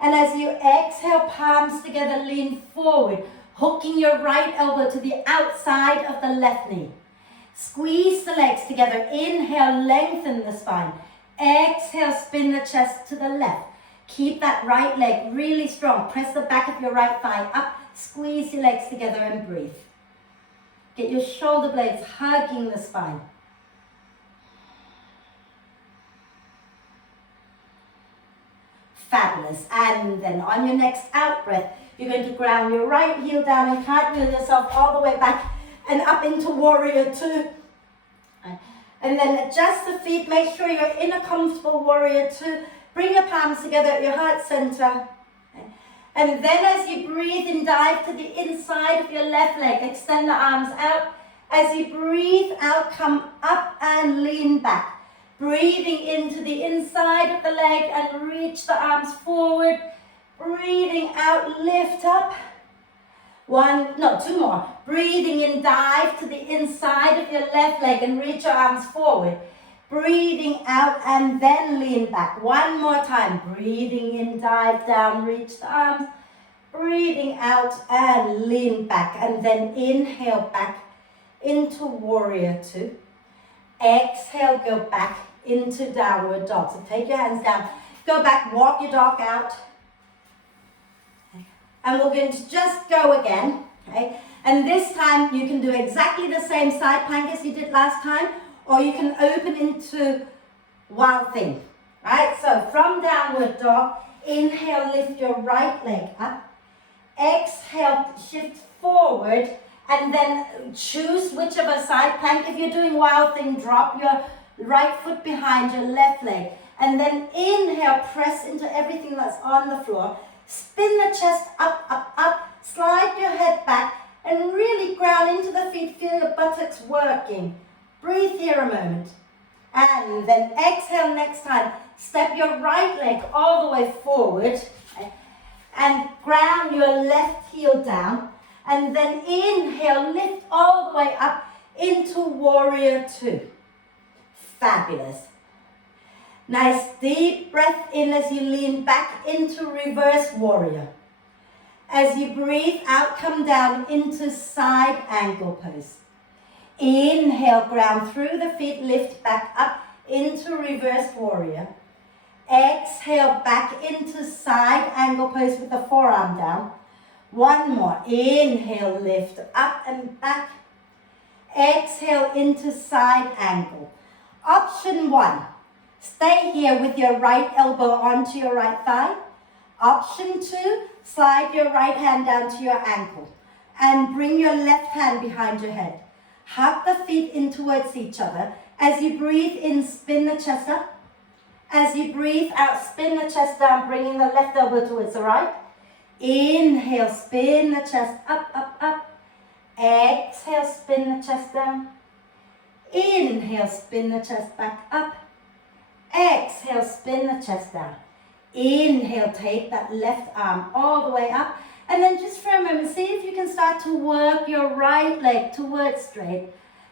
And as you exhale, palms together, lean forward, hooking your right elbow to the outside of the left knee. Squeeze the legs together. Inhale, lengthen the spine. Exhale, spin the chest to the left. Keep that right leg really strong. Press the back of your right thigh up. Squeeze your legs together and breathe. Get your shoulder blades hugging the spine. Fabulous. And then on your next out breath, you're going to ground your right heel down and cartwheel yourself all the way back and up into Warrior Two. And then adjust the feet. Make sure you're in a comfortable Warrior Two. Bring your palms together at your heart center. And then as you breathe in, dive to the inside of your left leg. Extend the arms out. As you breathe out, come up and lean back. Breathing into the inside of the leg and reach the arms forward. Breathing out, lift up. Two more. Breathing in, dive to the inside of your left leg and reach your arms forward. Breathing out and then lean back. One more time. Breathing in, dive down, reach the arms. Breathing out and lean back. And then inhale back into Warrior Two. Exhale, go back into Downward Dog. So take your hands down. Go back, walk your dog out. And we're going to just go again. Okay? And this time you can do exactly the same side plank as you did last time. Or you can open into Wild Thing, right? So from Downward Dog, inhale, lift your right leg up. Exhale, shift forward, and then choose whichever side plank. If you're doing Wild Thing, drop your right foot behind your left leg. And then inhale, press into everything that's on the floor. Spin the chest up, up, up. Slide your head back and really ground into the feet. Feel your buttocks working. Breathe here a moment. And then exhale next time. Step your right leg all the way forward. Okay? And ground your left heel down. And then inhale, lift all the way up into Warrior Two. Fabulous. Nice deep breath in as you lean back into Reverse Warrior. As you breathe out, come down into Side Angle Pose. Inhale, ground through the feet, lift back up into Reverse Warrior. Exhale, back into side angle pose with the forearm down. One more. Inhale, lift up and back. Exhale into side angle. Option 1. Stay here with your right elbow onto your right thigh. Option 2. Slide your right hand down to your ankle and bring your left hand behind your head. Hug the feet in towards each other. As you breathe in, spin the chest up. As you breathe out, spin the chest down, bringing the left elbow towards the right. Inhale, spin the chest up, up, up. Exhale, spin the chest down. Inhale, spin the chest back up. Exhale, spin the chest down. Inhale, take that left arm all the way up. And then just for a moment, see if you can start to work your right leg towards straight.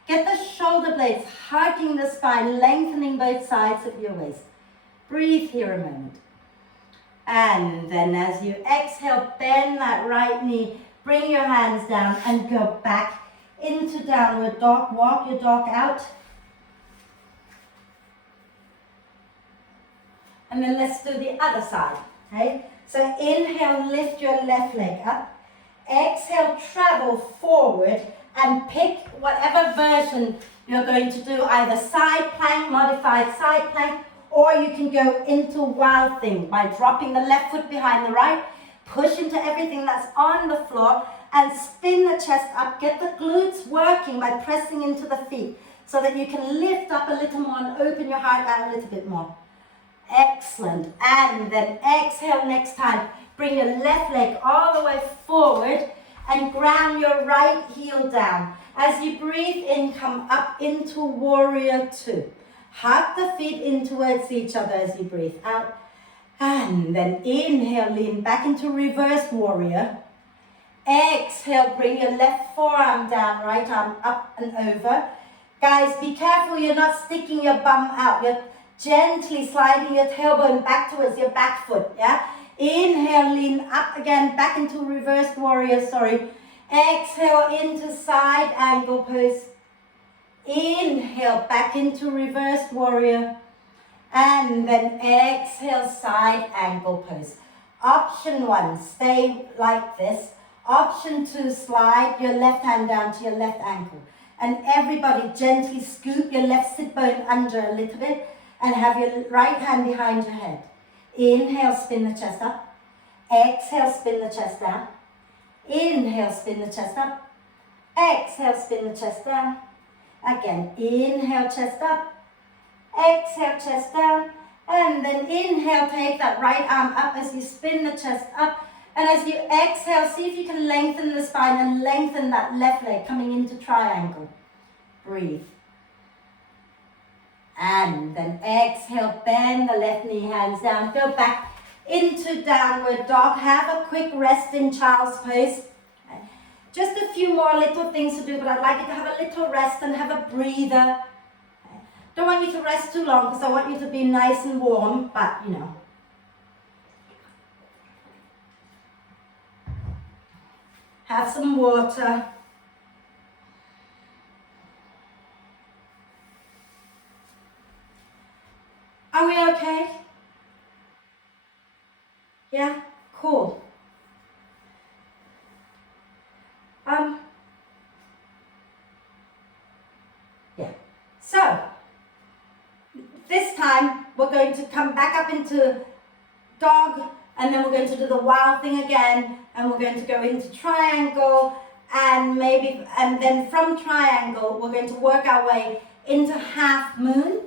Get the shoulder blades hugging the spine, lengthening both sides of your waist. Breathe here a moment. And then as you exhale, bend that right knee, bring your hands down and go back into downward dog. Walk your dog out. And then let's do the other side, okay? So inhale, lift your left leg up. Exhale, travel forward and pick whatever version you're going to do, either side plank, modified side plank, or you can go into wild thing by dropping the left foot behind the right, push into everything that's on the floor, and spin the chest up. Get the glutes working by pressing into the feet so that you can lift up a little more and open your heart out a little bit more. Excellent. And then exhale next time. Bring your left leg all the way forward and ground your right heel down. As you breathe in, come up into warrior 2. Hug the feet in towards each other as you breathe out. And then inhale, lean back into reverse warrior. Exhale, bring your left forearm down, right arm up and over. Guys, be careful you're not sticking your bum out. You're gently sliding your tailbone back towards your back foot, yeah? Inhale, lean up again, back into reverse warrior, Exhale into side angle pose. Inhale, back into reverse warrior. And then exhale, side angle pose. Option 1, stay like this. Option 2, slide your left hand down to your left ankle. And everybody gently scoop your left sit bone under a little bit and have your right hand behind your head. Inhale, spin the chest up. Exhale, spin the chest down. Inhale, spin the chest up. Exhale, spin the chest down. Again, inhale, chest up. Exhale, chest down. And then inhale, take that right arm up as you spin the chest up. And as you exhale, see if you can lengthen the spine and lengthen that left leg coming into triangle. Breathe. And then exhale, bend the left knee, hands down. Go back into downward dog. Have a quick rest in child's pose. Just a few more little things to do, but I'd like you to have a little rest and have a breather. Don't want you to rest too long because I want you to be nice and warm, but you know. Have some water. Are we okay? Yeah? Cool. Yeah. So, this time we're going to come back up into dog, and then we're going to do the wild thing again, and we're going to go into triangle, and then from triangle we're going to work our way into half moon.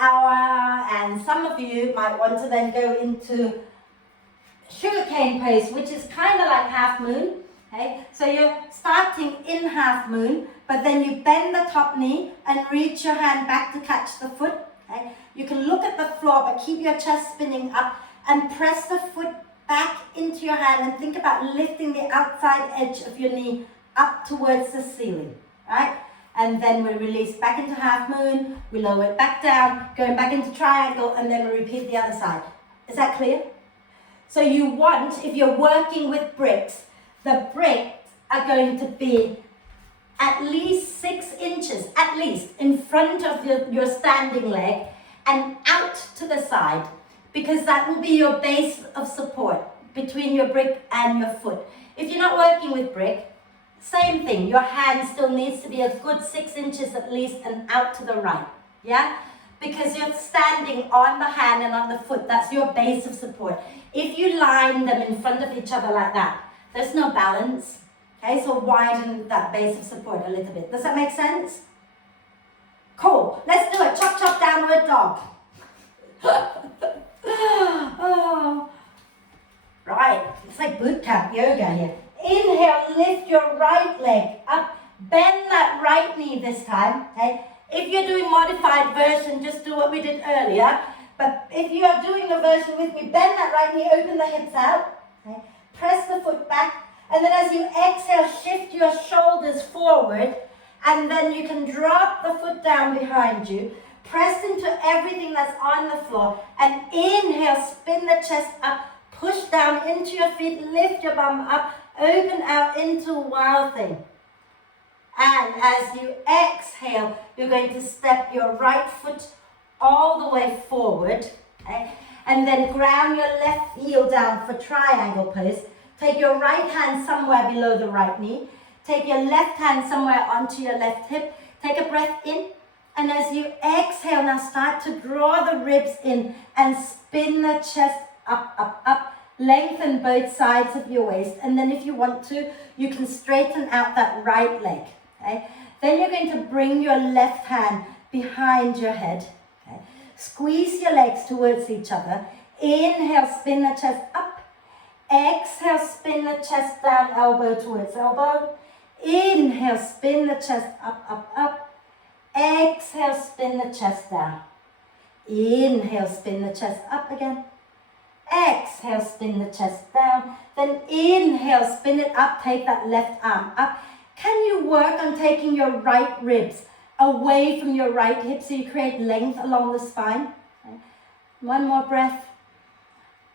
And some of you might want to then go into sugarcane pose, which is kind of like half moon. Okay, so you're starting in half moon, but then you bend the top knee and reach your hand back to catch the foot. Okay, you can look at the floor, but keep your chest spinning up and press the foot back into your hand and think about lifting the outside edge of your knee up towards the ceiling. Right? And then we release back into half moon, we lower it back down, going back into triangle, and then we repeat the other side. Is that clear? So you want, if you're working with bricks, the bricks are going to be at least 6 inches, at least, in front of your standing leg and out to the side. because that will be your base of support between your brick and your foot. If you're not working with brick, same thing, your hand still needs to be a good 6 inches at least and out to the right, yeah? Because you're standing on the hand and on the foot, that's your base of support. If you line them in front of each other like that, there's no balance, okay? So widen that base of support a little bit. Does that make sense? Cool, let's do it. Chop, chop, downward dog. Oh. Right, it's like boot camp yoga here. Inhale, lift your right leg up. Bend that right knee this time, okay? If you're doing modified version, just do what we did earlier. But if you are doing the version with me, bend that right knee, open the hips out. Okay? Press the foot back. And then as you exhale, shift your shoulders forward. And then you can drop the foot down behind you. Press into everything that's on the floor. And inhale, spin the chest up. Push down into your feet, lift your bum up. Open out into wild thing. And as you exhale, you're going to step your right foot all the way forward. Okay? And then ground your left heel down for triangle pose. Take your right hand somewhere below the right knee. Take your left hand somewhere onto your left hip. Take a breath in. And as you exhale, now start to draw the ribs in and spin the chest up, up, up. Lengthen both sides of your waist. And then if you want to, you can straighten out that right leg. Okay? Then you're going to bring your left hand behind your head. Okay? Squeeze your legs towards each other. Inhale, spin the chest up. Exhale, spin the chest down, elbow towards elbow. Inhale, spin the chest up, up, up. Exhale, spin the chest down. Inhale, spin the chest up again. Exhale, spin the chest down. Then inhale, spin it up, take that left arm up. Can you work on taking your right ribs away from your right hip so you create length along the spine? Okay. One more breath.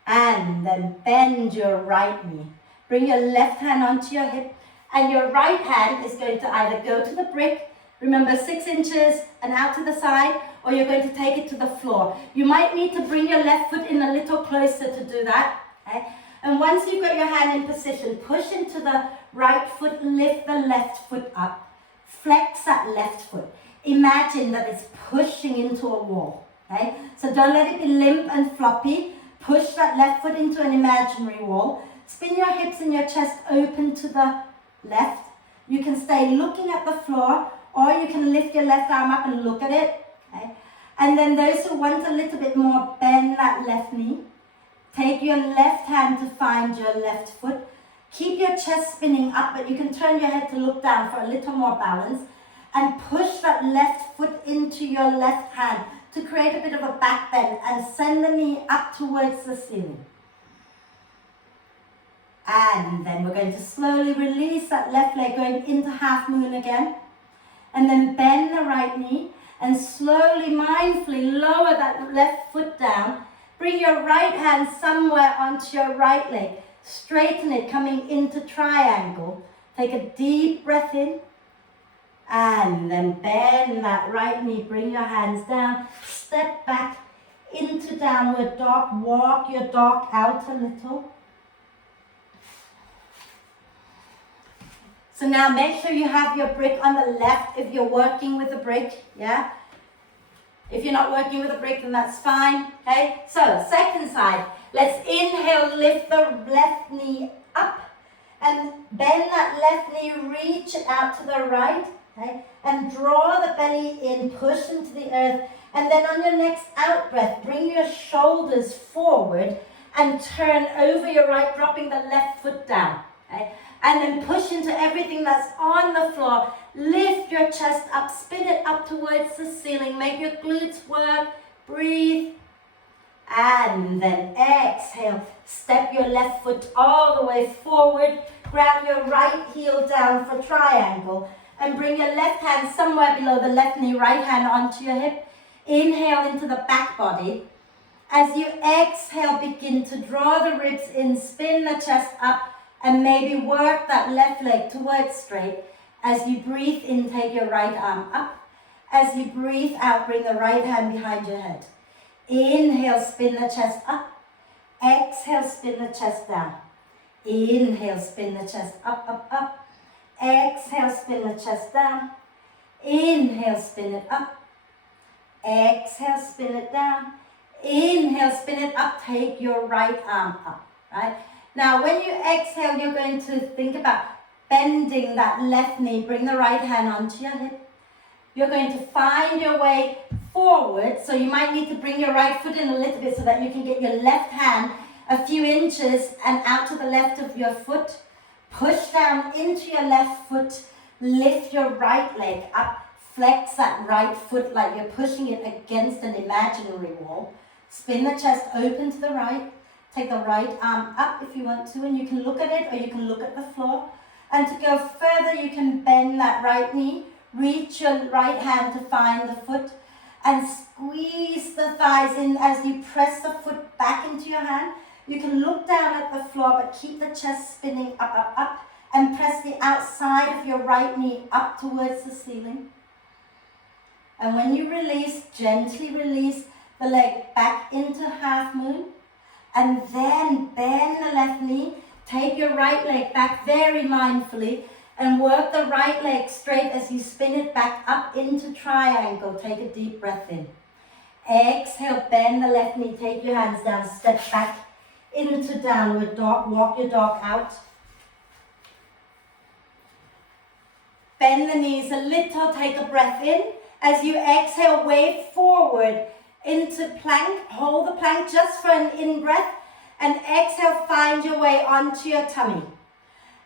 And then bend your right knee. Bring your left hand onto your hip. And your right hand is going to either go to the brick, remember 6 inches and out to the side, or you're going to take it to the floor. You might need to bring your left foot in a little closer to do that. Okay? And once you've got your hand in position, push into the right foot, lift the left foot up. Flex that left foot. Imagine that it's pushing into a wall. Okay? So don't let it be limp and floppy. Push that left foot into an imaginary wall. Spin your hips and your chest open to the left. You can stay looking at the floor, or you can lift your left arm up and look at it. Okay? And then those who want a little bit more, bend that left knee. Take your left hand to find your left foot. Keep your chest spinning up, but you can turn your head to look down for a little more balance. And push that left foot into your left hand to create a bit of a back bend and send the knee up towards the ceiling. And then we're going to slowly release that left leg going into half moon again. And then bend the right knee and slowly, mindfully lower that left foot down. Bring your right hand somewhere onto your right leg. Straighten it, coming into triangle. Take a deep breath in. And then bend that right knee. Bring your hands down. Step back into downward dog. Walk your dog out a little. So now make sure you have your brick on the left if you're working with a brick, yeah? If you're not working with a brick, then that's fine, okay? So, second side. Let's inhale, lift the left knee up. And bend that left knee, reach it out to the right, okay? And draw the belly in, push into the earth. And then on your next out breath, bring your shoulders forward and turn over your right, dropping the left foot down, okay? And then push into everything that's on the floor. Lift your chest up, spin it up towards the ceiling. Make your glutes work. Breathe. And then exhale. Step your left foot all the way forward. Grab your right heel down for triangle. And bring your left hand somewhere below the left knee, right hand onto your hip. Inhale into the back body. As you exhale, begin to draw the ribs in, spin the chest up. And maybe work that left leg towards straight. As you breathe in, take your right arm up. As you breathe out, bring the right hand behind your head. Inhale, spin the chest up. Exhale, spin the chest down. Inhale, spin the chest up, up, up. Exhale, spin the chest down. Inhale, spin it up. Exhale, spin it down. Inhale, spin it up. Take your right arm up, right? Now, when you exhale, you're going to think about bending that left knee. Bring the right hand onto your hip. You're going to find your way forward. So you might need to bring your right foot in a little bit so that you can get your left hand a few inches and out to the left of your foot. Push down into your left foot. Lift your right leg up. Flex that right foot like you're pushing it against an imaginary wall. Spin the chest open to the right. Take the right arm up if you want to, and you can look at it or you can look at the floor. And to go further, you can bend that right knee. Reach your right hand to find the foot and squeeze the thighs in as you press the foot back into your hand. You can look down at the floor, but keep the chest spinning up, up, up, and press the outside of your right knee up towards the ceiling. And when you release, gently release the leg back into half moon. And then bend the left knee. Take your right leg back very mindfully and work the right leg straight as you spin it back up into triangle. Take a deep breath in. Exhale, bend the left knee. Take your hands down. Step back into downward dog. Walk your dog out. Bend the knees a little. Take a breath in. As you exhale, wave forward into plank. Hold the plank just for an in-breath. And exhale, find your way onto your tummy.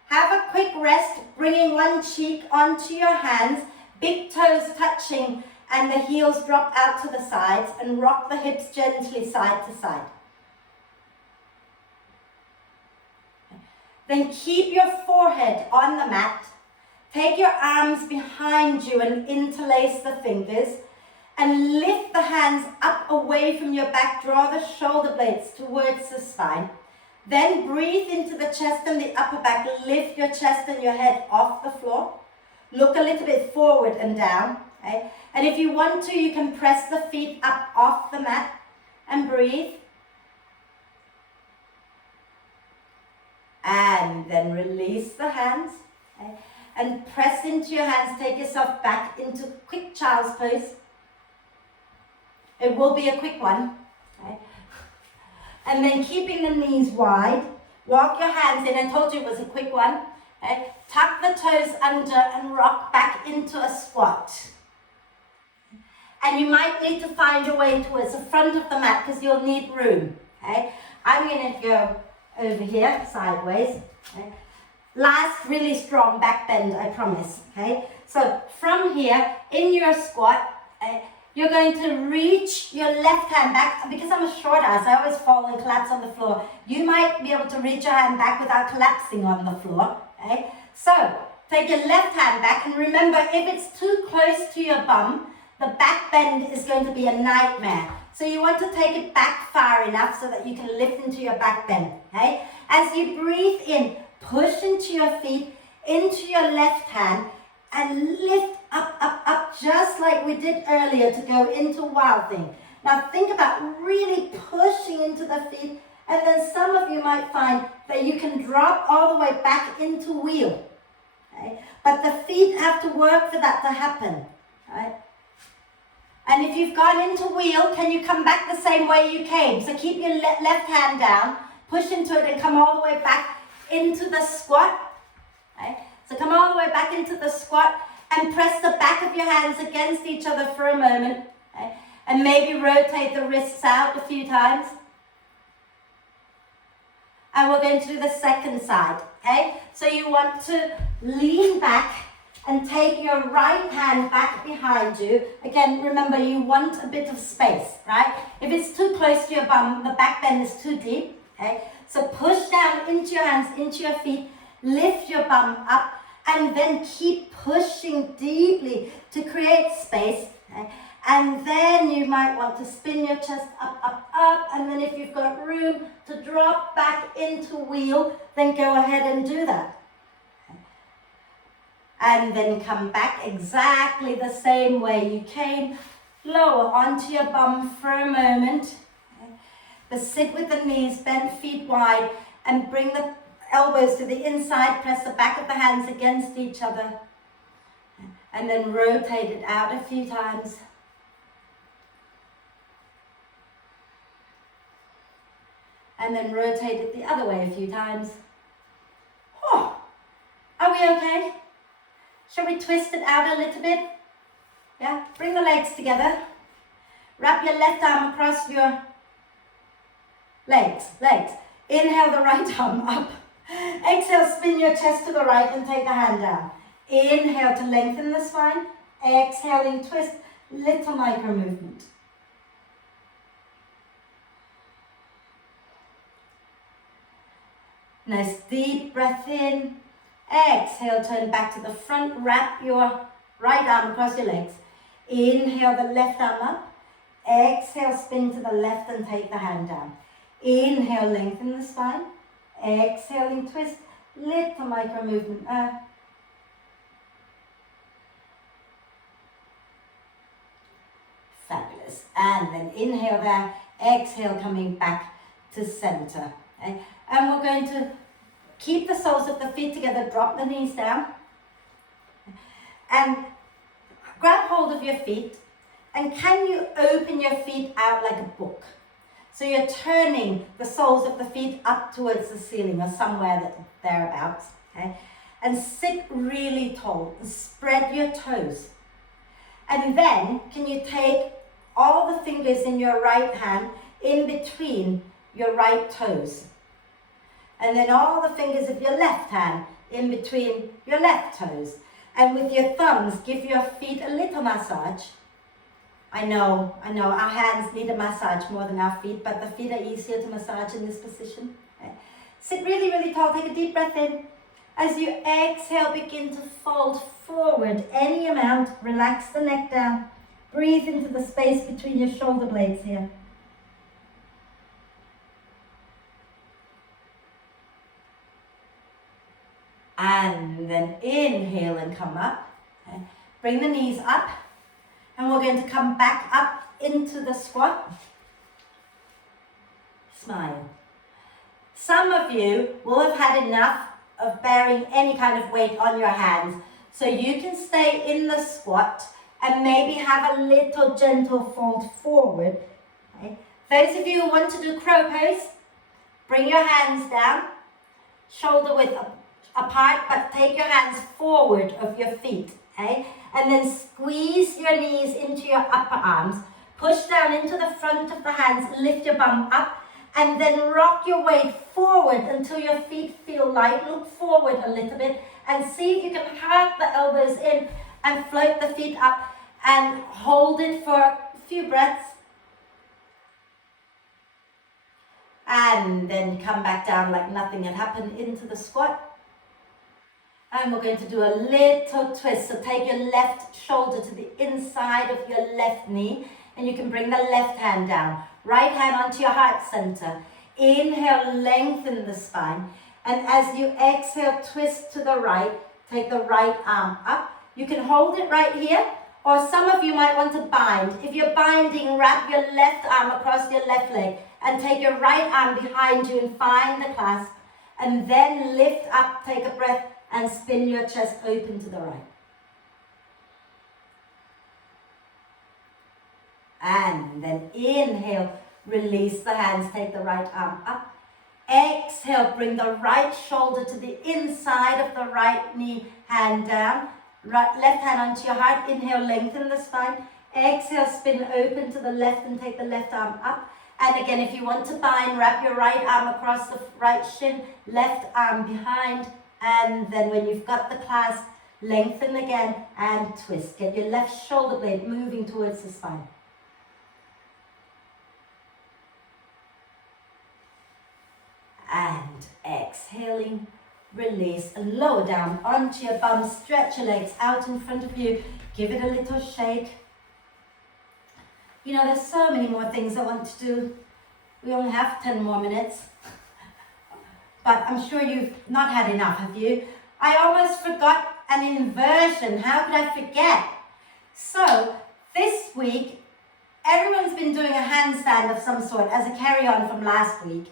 Have a quick rest, bringing one cheek onto your hands, big toes touching, and the heels drop out to the sides, and rock the hips gently side to side. Then keep your forehead on the mat. Take your arms behind you and interlace the fingers. And lift the hands up away from your back. Draw the shoulder blades towards the spine. Then breathe into the chest and the upper back. Lift your chest and your head off the floor. Look a little bit forward and down. Okay? And if you want to, you can press the feet up off the mat and breathe. And then release the hands. Okay? And press into your hands. Take yourself back into quick child's pose. It will be a quick one. Okay? And then keeping the knees wide, walk your hands in. I told you it was a quick one. Okay? Tuck the toes under and rock back into a squat. And you might need to find your way towards the front of the mat because you'll need room. Okay? I'm going to go over here, sideways. Okay? Last really strong back bend, I promise. Okay? So from here, in your squat, you're going to reach your left hand back. Because I'm a short ass, I always fall and collapse on the floor. You might be able to reach your hand back without collapsing on the floor. Okay? So, take your left hand back, and remember, if it's too close to your bum, the back bend is going to be a nightmare. So you want to take it back far enough so that you can lift into your back bend. Okay? As you breathe in, push into your feet, into your left hand, and lift up, up, up, just like we did earlier to go into wild thing. Now think about really pushing into the feet, and then some of you might find that you can drop all the way back into wheel. Okay? But the feet have to work for that to happen. Right? And if you've gone into wheel, can you come back the same way you came? So keep your left hand down, push into it, and come all the way back into the squat. Okay? So come all the way back into the squat and press the back of your hands against each other for a moment. Okay? And maybe rotate the wrists out a few times. And we're going to do the second side. Okay? So you want to lean back and take your right hand back behind you. Again, remember, you want a bit of space, right? If it's too close to your bum, the back bend is too deep. Okay? So push down into your hands, into your feet, lift your bum up, and then keep pushing deeply to create space. Okay? And then you might want to spin your chest up, up, up. And then if you've got room to drop back into wheel, then go ahead and do that. Okay? And then come back exactly the same way you came. lower onto your bum for a moment. But sit with the knees bent, feet wide, and bring the elbows to the inside. Press the back of the hands against each other. And then rotate it out a few times. And then rotate it the other way a few times. Oh, are we okay? Shall we twist it out a little bit? Yeah, bring the legs together. Wrap your left arm across your legs. Inhale the right arm up. Exhale, spin your chest to the right and take the hand down. Inhale to lengthen the spine. Exhaling, twist, little micro movement. Nice deep breath in. Exhale, turn back to the front. Wrap your right arm across your legs. Inhale the left arm up. Exhale, spin to the left and take the hand down. Inhale, lengthen the spine. Exhaling, twist, little micro movement. Fabulous. And then inhale there. Exhale, coming back to center. Okay? And we're going to keep the soles of the feet together. Drop the knees down. And grab hold of your feet. And can you open your feet out like a book? So you're turning the soles of the feet up towards the ceiling or somewhere thereabouts. Okay? And sit really tall and spread your toes. And then can you take all the fingers in your right hand in between your right toes. And then all the fingers of your left hand in between your left toes. And with your thumbs, give your feet a little massage. I know, our hands need a massage more than our feet, but the feet are easier to massage in this position. Okay. Sit really, really tall, take a deep breath in. As you exhale, begin to fold forward any amount, relax the neck down. Breathe into the space between your shoulder blades here. And then inhale and come up. Okay. Bring the knees up. And we're going to come back up into the squat. Smile. Some of you will have had enough of bearing any kind of weight on your hands. So you can stay in the squat and maybe have a little gentle fold forward. Okay. Those of you who want to do crow pose, bring your hands down, shoulder width apart, but take your hands forward of your feet. Okay. And then squeeze your knees into your upper arms. Push down into the front of the hands, lift your bum up, and then rock your weight forward until your feet feel light. Look forward a little bit and see if you can hug the elbows in and float the feet up and hold it for a few breaths. And then come back down like nothing had happened into the squat. And we're going to do a little twist. So take your left shoulder to the inside of your left knee. And you can bring the left hand down. Right hand onto your heart center. Inhale, lengthen the spine. And as you exhale, twist to the right. Take the right arm up. You can hold it right here. Or some of you might want to bind. If you're binding, wrap your left arm across your left leg. And take your right arm behind you and find the clasp. And then lift up, take a breath. And spin your chest open to the right. And then inhale, release the hands, take the right arm up. Exhale, bring the right shoulder to the inside of the right knee, hand down. Left hand onto your heart, inhale, lengthen the spine. Exhale, spin open to the left and take the left arm up. And again, if you want to bind, wrap your right arm across the right shin, left arm behind. And then when you've got the clasp, lengthen again and twist. Get your left shoulder blade moving towards the spine. And exhaling, release and lower down onto your bum. Stretch your legs out in front of you. Give it a little shake. You know, there's so many more things I want to do. We only have 10 more minutes. But I'm sure you've not had enough, have you? I almost forgot an inversion. How could I forget? So this week, everyone's been doing a handstand of some sort as a carry-on from last week.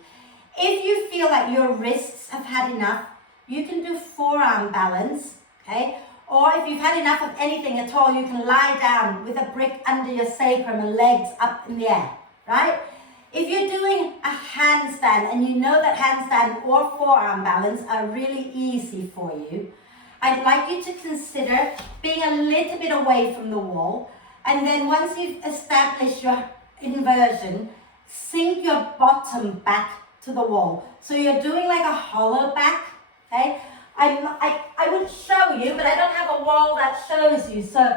If you feel like your wrists have had enough, you can do forearm balance, okay? Or if you've had enough of anything at all, you can lie down with a brick under your sacrum and legs up in the air, right? If you're doing a handstand and you know that handstand or forearm balance are really easy for you, I'd like you to consider being a little bit away from the wall, and then once you've established your inversion, sink your bottom back to the wall. So you're doing like a hollow back, okay? I would show you, but I don't have a wall that shows you. So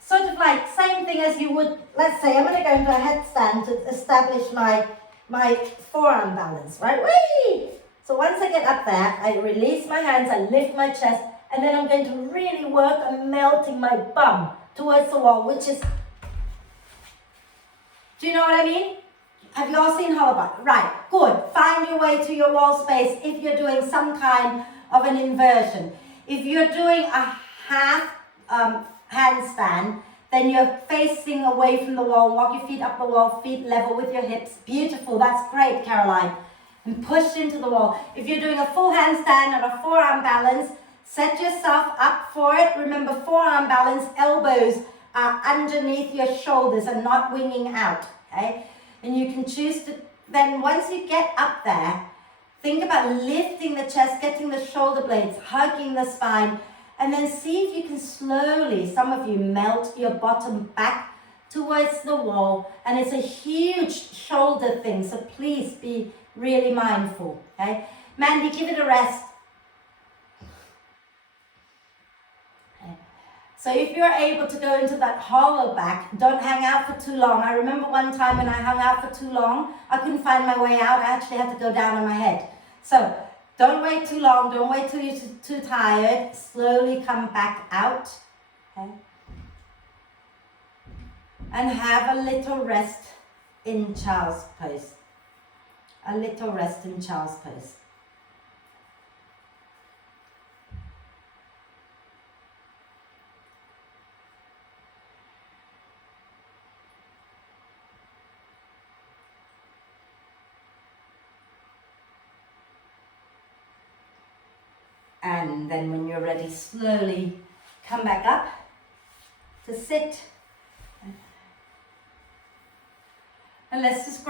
sort of like same thing as you would, let's say I'm going to go into a headstand to establish my forearm balance, right? Whee! So once I get up there, I release my hands, I lift my chest, and then I'm going to really work on melting my bum towards the wall, which is, do you know what I mean? Have you all seen hollow back? Right, good. Find your way to your wall space if you're doing some kind of an inversion. If you're doing a half handstand, then you're facing away from the wall. Walk your feet up the wall, feet level with your hips. Beautiful, that's great, Caroline. And push into the wall. If you're doing a full handstand or a forearm balance, set yourself up for it. Remember, forearm balance, elbows are underneath your shoulders and not winging out, okay? And you can choose to, then once you get up there, think about lifting the chest, getting the shoulder blades, hugging the spine, and then see if you can slowly, some of you, melt your bottom back towards the wall. And it's a huge shoulder thing, so please be really mindful, okay? Mandy, give it a rest. So if you're able to go into that hollow back, don't hang out for too long. I remember one time when I hung out for too long, I couldn't find my way out. I actually had to go down on my head. So don't wait too long. Don't wait till you're too tired. Slowly come back out. Okay? And have a little rest in child's pose. A little rest in child's pose. And then when you're ready, slowly come back up to sit. And let's just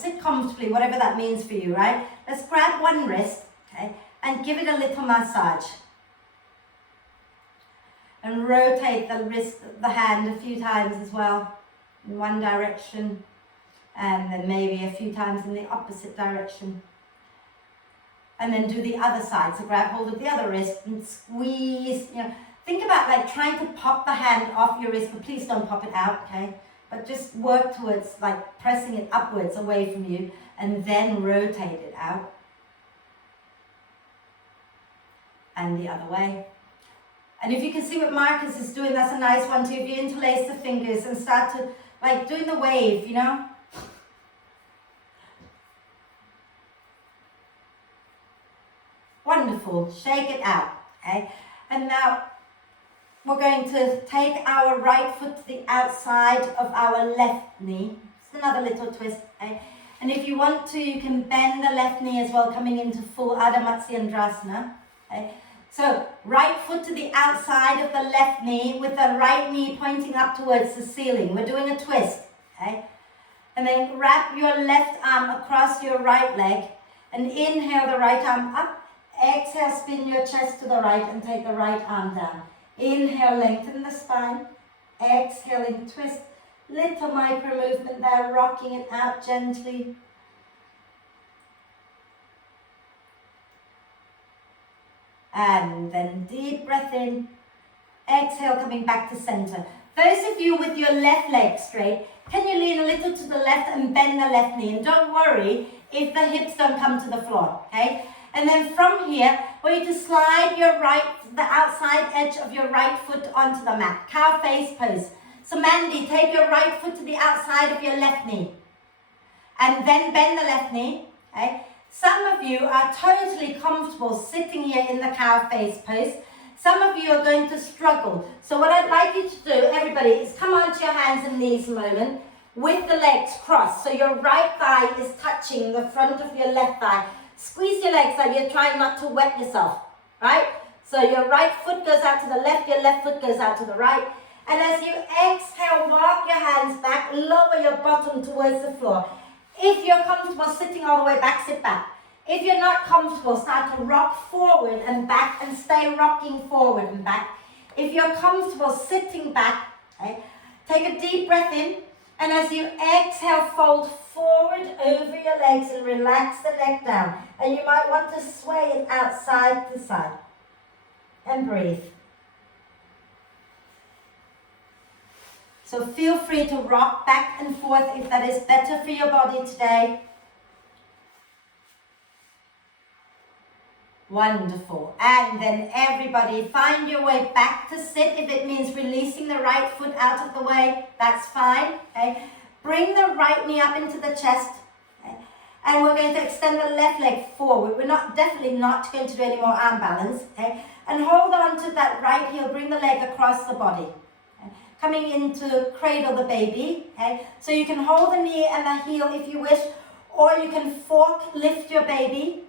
sit comfortably, whatever that means for you, right? Let's grab one wrist, okay, and give it a little massage. And rotate the wrist, the hand a few times as well, in one direction, and then maybe a few times in the opposite direction. And then do the other side. So grab hold of the other wrist and squeeze. You know, think about like trying to pop the hand off your wrist, but please don't pop it out, okay? But just work towards like pressing it upwards away from you and then rotate it out. And the other way. And if you can see what Marcus is doing, that's a nice one too. If you interlace the fingers and start to like doing the wave, you know? Wonderful, shake it out, okay? And now we're going to take our right foot to the outside of our left knee. Just another little twist, okay? And if you want to, you can bend the left knee as well, coming into full Ardha Matsyendrasana, okay? So right foot to the outside of the left knee with the right knee pointing up towards the ceiling. We're doing a twist, okay? And then wrap your left arm across your right leg and inhale the right arm up. Exhale, spin your chest to the right and take the right arm down. Inhale, lengthen the spine. Exhaling, twist. Little micro movement there, rocking it out gently. And then deep breath in. Exhale, coming back to center. Those of you with your left leg straight, can you lean a little to the left and bend the left knee? And don't worry if the hips don't come to the floor, okay? And then from here, I want you to slide the outside edge of your right foot onto the mat. Cow face pose. So Mandy, take your right foot to the outside of your left knee. And then bend the left knee, okay? Some of you are totally comfortable sitting here in the cow face pose. Some of you are going to struggle. So what I'd like you to do, everybody, is come onto your hands and knees a moment. with the legs crossed. So your right thigh is touching the front of your left thigh. Squeeze your legs so you're trying not to wet yourself, right? So your right foot goes out to the left, your left foot goes out to the right. And as you exhale, walk your hands back, lower your bottom towards the floor. If you're comfortable sitting all the way back, sit back. If you're not comfortable, start to rock forward and back and stay rocking forward and back. If you're comfortable sitting back, okay, take a deep breath in, and as you exhale, fold forward over your legs and relax the neck down. And you might want to sway it out side to side. And breathe. So feel free to rock back and forth if that is better for your body today. Wonderful. And then everybody find your way back to sit. If it means releasing the right foot out of the way, that's fine. Okay. Bring the right knee up into the chest. Okay. And we're going to extend the left leg forward. We're definitely not going to do any more arm balance. Okay. And hold on to that right heel. Bring the leg across the body. Okay. Coming into cradle the baby. Okay. So you can hold the knee and the heel if you wish. Or you can fork lift your baby.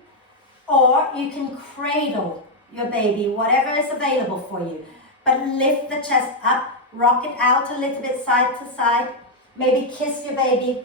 Or you can cradle your baby, whatever is available for you. But lift the chest up, rock it out a little bit side to side. Maybe kiss your baby.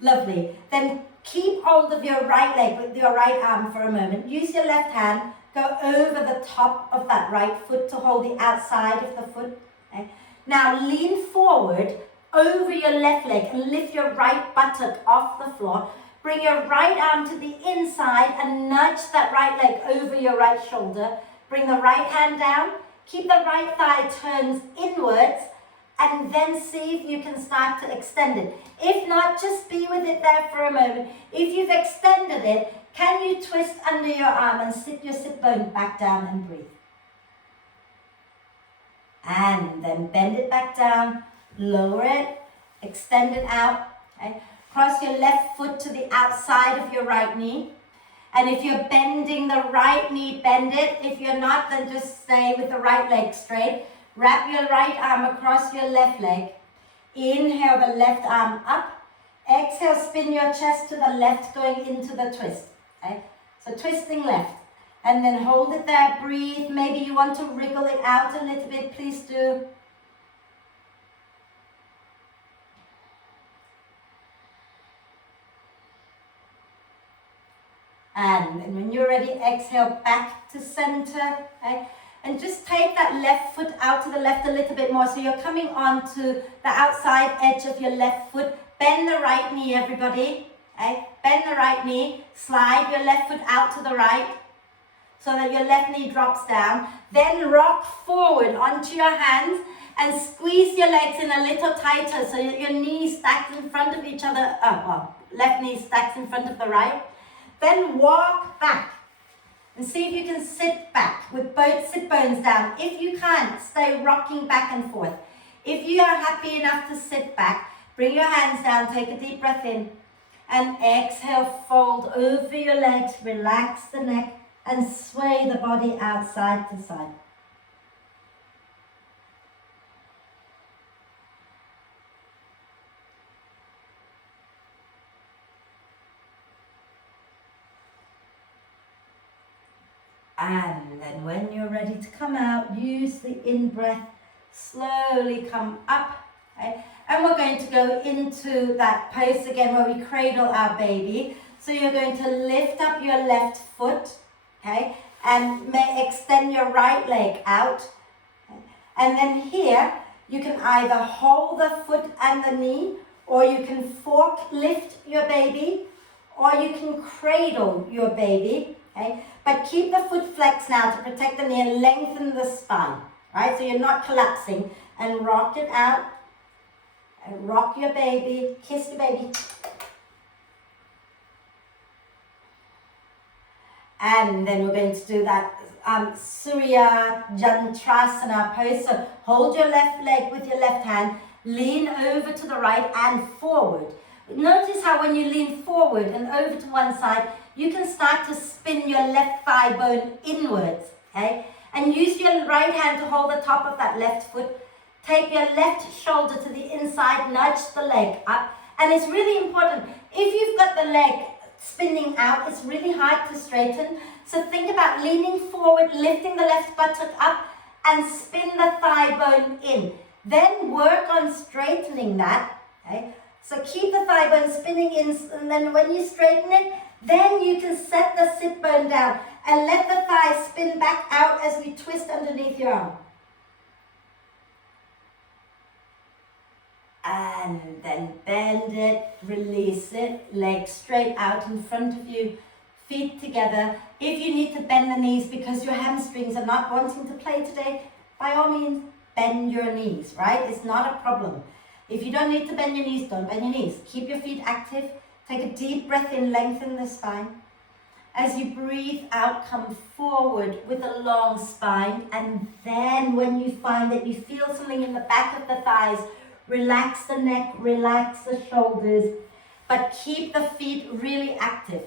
Lovely. Then keep hold of your right leg with your right arm for a moment. Use your left hand. Go over the top of that right foot to hold the outside of the foot. Okay. Now lean forward over your left leg and lift your right buttock off the floor. Bring your right arm to the inside and nudge that right leg over your right shoulder. Bring the right hand down. Keep the right thigh turned inwards and then see if you can start to extend it. If not, just be with it there for a moment. If you've extended it, can you twist under your arm and sit your sit bone back down and breathe? And then bend it back down. Lower it, extend it out, okay? Cross your left foot to the outside of your right knee. And if you're bending the right knee, bend it. If you're not, then just stay with the right leg straight. Wrap your right arm across your left leg. Inhale the left arm up. Exhale, spin your chest to the left, going into the twist. Okay? So twisting left. And then hold it there, breathe. Maybe you want to wriggle it out a little bit, please do. And when you're ready, exhale back to center, okay? And just take that left foot out to the left a little bit more. So you're coming on to the outside edge of your left foot. Bend the right knee, everybody, okay? Bend the right knee, slide your left foot out to the right so that your left knee drops down. Then rock forward onto your hands and squeeze your legs in a little tighter so your knees stacked in front of each other. Left knee stacked in front of the right. Then walk back and see if you can sit back with both sit bones down. If you can't, stay rocking back and forth. If you are happy enough to sit back, bring your hands down, take a deep breath in, and exhale, fold over your legs, relax the neck, and sway the body out side to side. And then when you're ready to come out, use the in-breath, slowly come up. Okay? And we're going to go into that pose again where we cradle our baby. So you're going to lift up your left foot, okay? And may extend your right leg out. Okay? And then here, you can either hold the foot and the knee, or you can fork lift your baby, or you can cradle your baby. Okay? But keep the foot flexed now to protect the knee and lengthen the spine, right? So you're not collapsing. And rock it out. And rock your baby. Kiss the baby. And then we're going to do that Surya Jantrasana pose. So hold your left leg with your left hand. Lean over to the right and forward. Notice how when you lean forward and over to one side, you can start to spin your left thigh bone inwards, okay? And use your right hand to hold the top of that left foot. Take your left shoulder to the inside, nudge the leg up. And it's really important, if you've got the leg spinning out, it's really hard to straighten. So think about leaning forward, lifting the left buttock up, and spin the thigh bone in. Then work on straightening that. Okay? So keep the thigh bone spinning in, and then when you straighten it, then you can set the sit bone down and let the thigh spin back out as you twist underneath your arm. And then bend it, release it, legs straight out in front of you, feet together. If you need to bend the knees because your hamstrings are not wanting to play today, by all means, bend your knees, right? It's not a problem. If you don't need to bend your knees, don't bend your knees. Keep your feet active. Take a deep breath in, lengthen the spine. As you breathe out, come forward with a long spine. And then when you find that you feel something in the back of the thighs, relax the neck, relax the shoulders, but keep the feet really active.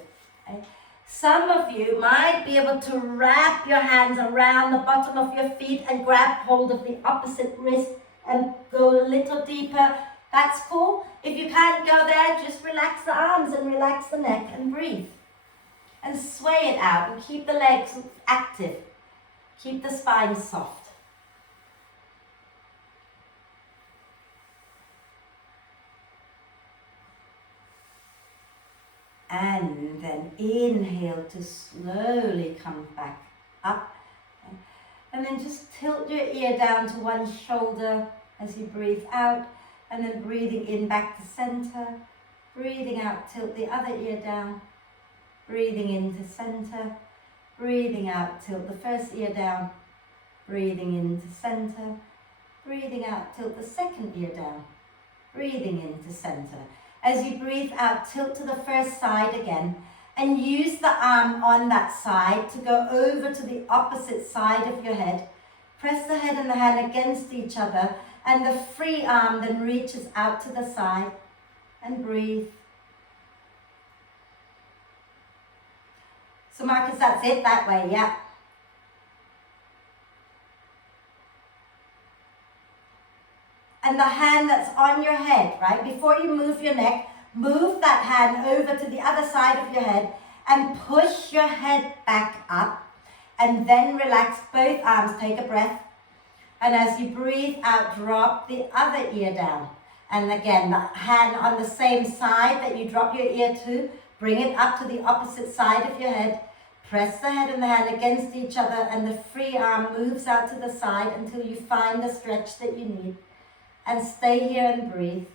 Okay? Some of you might be able to wrap your hands around the bottom of your feet and grab hold of the opposite wrist and go a little deeper. That's cool. If you can't go there, just relax the arms and relax the neck and breathe. And sway it out and keep the legs active. Keep the spine soft. And then inhale to slowly come back up. And then just tilt your ear down to one shoulder as you breathe out. And then breathing in back to center. Breathing out, tilt the other ear down. Breathing into center. Breathing out, tilt the first ear down. Breathing into center. Breathing out, tilt the second ear down. Breathing into center. As you breathe out, tilt to the first side again and use the arm on that side to go over to the opposite side of your head. Press the head and the hand against each other and the free arm then reaches out to the side and breathe. So Marcus, that's it that way, yeah. And the hand that's on your head, right? Before you move your neck, move that hand over to the other side of your head and push your head back up. And then relax both arms, take a breath. And as you breathe out, drop the other ear down. And again, the hand on the same side that you drop your ear to, bring it up to the opposite side of your head. Press the head and the hand against each other and the free arm moves out to the side until you find the stretch that you need. And stay here and breathe.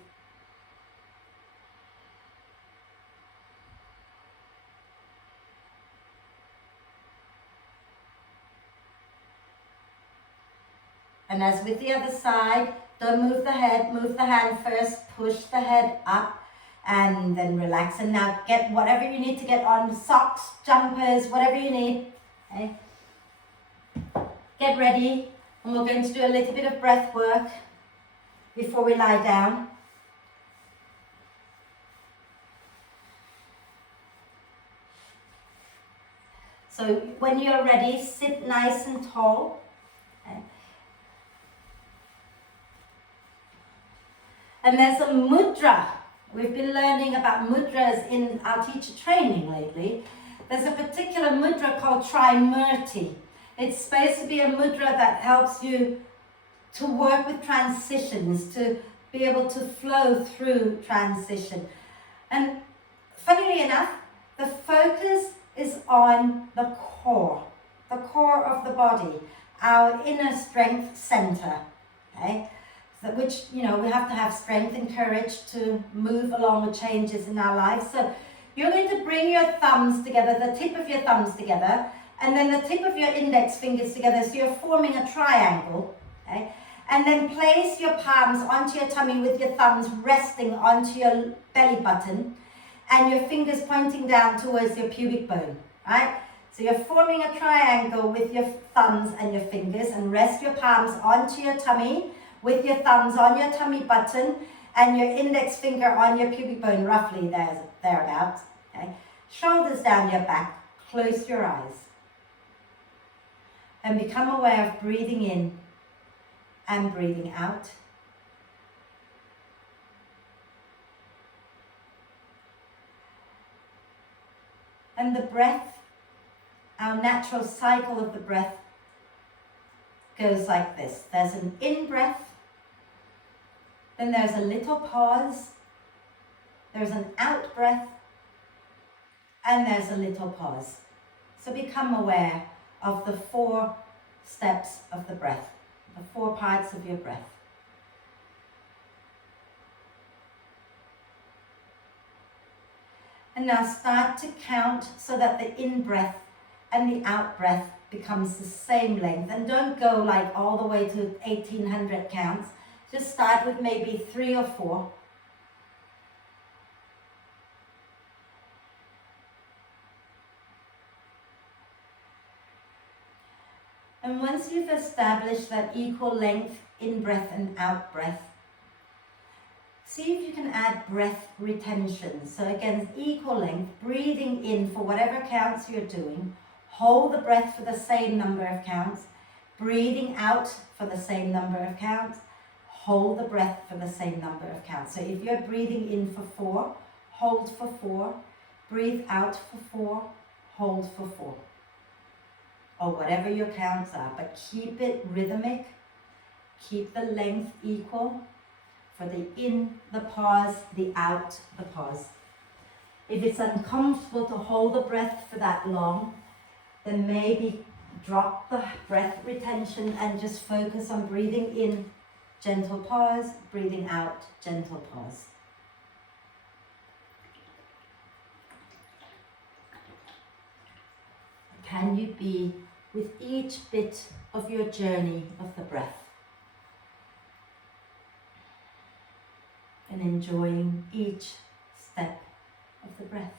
And as with the other side, don't move the head, move the hand first, push the head up and then relax. And now get whatever you need to get on, socks, jumpers, whatever you need. Okay? Get ready and we're going to do a little bit of breath work before we lie down. So when you're ready, sit nice and tall. Okay. And there's a mudra. We've been learning about mudras in our teacher training lately. There's a particular mudra called Trimurti. It's supposed to be a mudra that helps you to work with transitions, to be able to flow through transition. And funnily enough, the focus is on the core of the body, our inner strength center, okay? So which, we have to have strength and courage to move along with changes in our lives. So you're going to bring your thumbs together, the tip of your thumbs together, and then the tip of your index fingers together, so you're forming a triangle, okay? And then place your palms onto your tummy with your thumbs resting onto your belly button and your fingers pointing down towards your pubic bone, right? So you're forming a triangle with your thumbs and your fingers and rest your palms onto your tummy with your thumbs on your tummy button and your index finger on your pubic bone, roughly thereabouts, okay? Shoulders down your back, close your eyes. And become aware of breathing in and breathing out. And the breath, our natural cycle of the breath, goes like this. There's an in-breath, then there's a little pause, there's an out-breath, and there's a little pause. So become aware of the 4 steps of the breath, the 4 parts of your breath. And now start to count so that the in-breath and the out-breath becomes the same length. And don't go like all the way to 1800 counts. Just start with maybe 3 or 4. And once you've established that equal length in-breath and out-breath, see if you can add breath retention. So again, equal length, breathing in for whatever counts you're doing, hold the breath for the same number of counts, breathing out for the same number of counts, hold the breath for the same number of counts. So if you're breathing in for 4, hold for 4, breathe out for 4, hold for 4. Or whatever your counts are, but keep it rhythmic, keep the length equal. For the in, the pause, the out, the pause. If it's uncomfortable to hold the breath for that long, then maybe drop the breath retention and just focus on breathing in, gentle pause, breathing out, gentle pause. Can you be with each bit of your journey of the breath? And enjoying each step of the breath.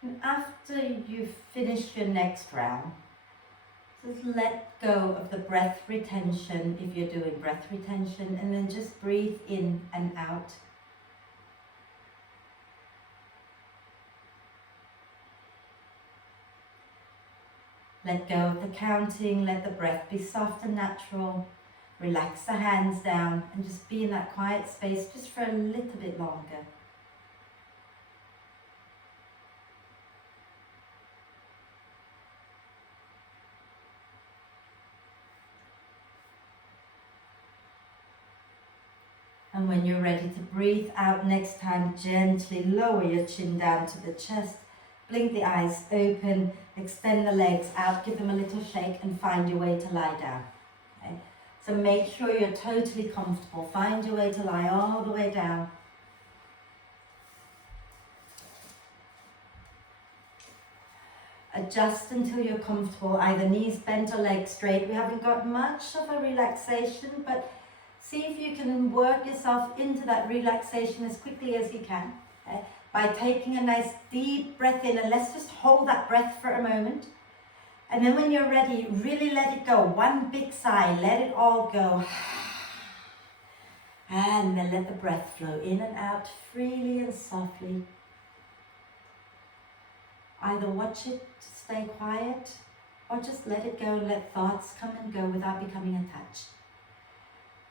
And after you've finished your next round, just let go of the breath retention if you're doing breath retention, and then just breathe in and out. Let go of the counting, let the breath be soft and natural. Relax the hands down and just be in that quiet space just for a little bit longer. And when you're ready to breathe out next time, gently lower your chin down to the chest. Blink the eyes open, extend the legs out, give them a little shake and find your way to lie down. Okay? So make sure you're totally comfortable. Find your way to lie all the way down. Adjust until you're comfortable, either knees bent or legs straight. We haven't got much of a relaxation, but see if you can work yourself into that relaxation as quickly as you can. Okay? By taking a nice deep breath in, and let's just hold that breath for a moment. And then when you're ready, really let it go. One big sigh, let it all go. And then let the breath flow in and out freely and softly. Either watch it stay quiet, or just let it go and let thoughts come and go without becoming attached.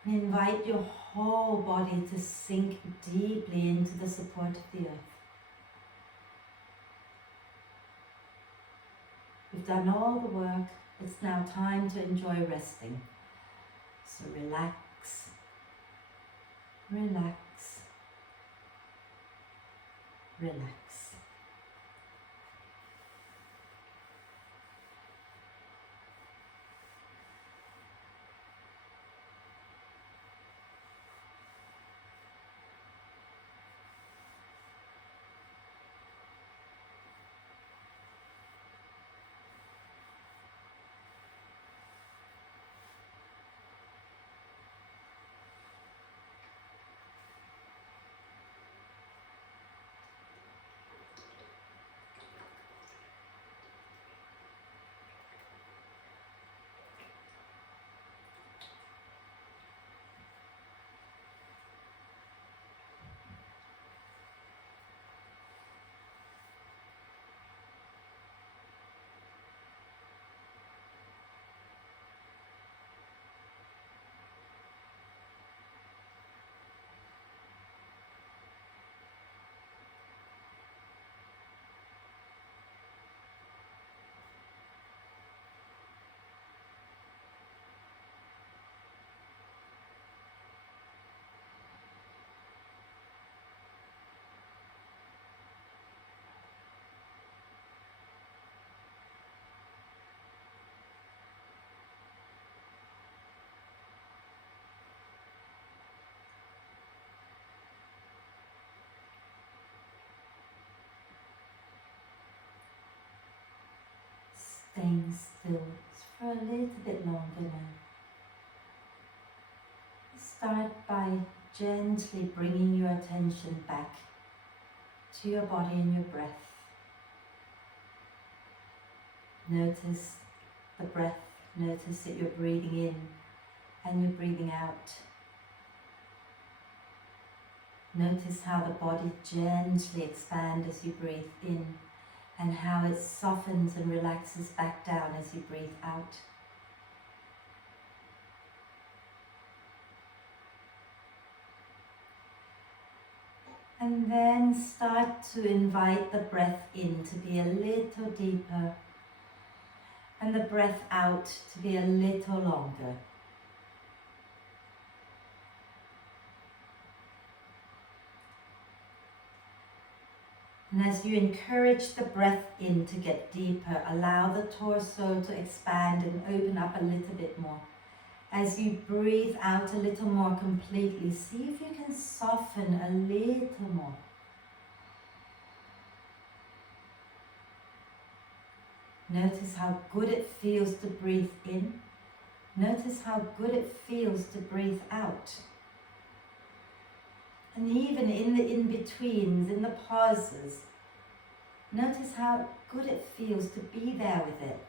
And invite your whole body to sink deeply into the support of the earth. We've done all the work. It's now time to enjoy resting. So relax, relax, relax. staying still for a little bit longer now. Start by gently bringing your attention back to your body and your breath. Notice the breath. Notice that you're breathing in and you're breathing out. Notice how the body gently expands as you breathe in and how it softens and relaxes back down as you breathe out. And then start to invite the breath in to be a little deeper and the breath out to be a little longer. And as you encourage the breath in to get deeper, allow the torso to expand and open up a little bit more. As you breathe out a little more completely, see if you can soften a little more. Notice how good it feels to breathe in. Notice how good it feels to breathe out. And even in the in-betweens, in the pauses, notice how good it feels to be there with it.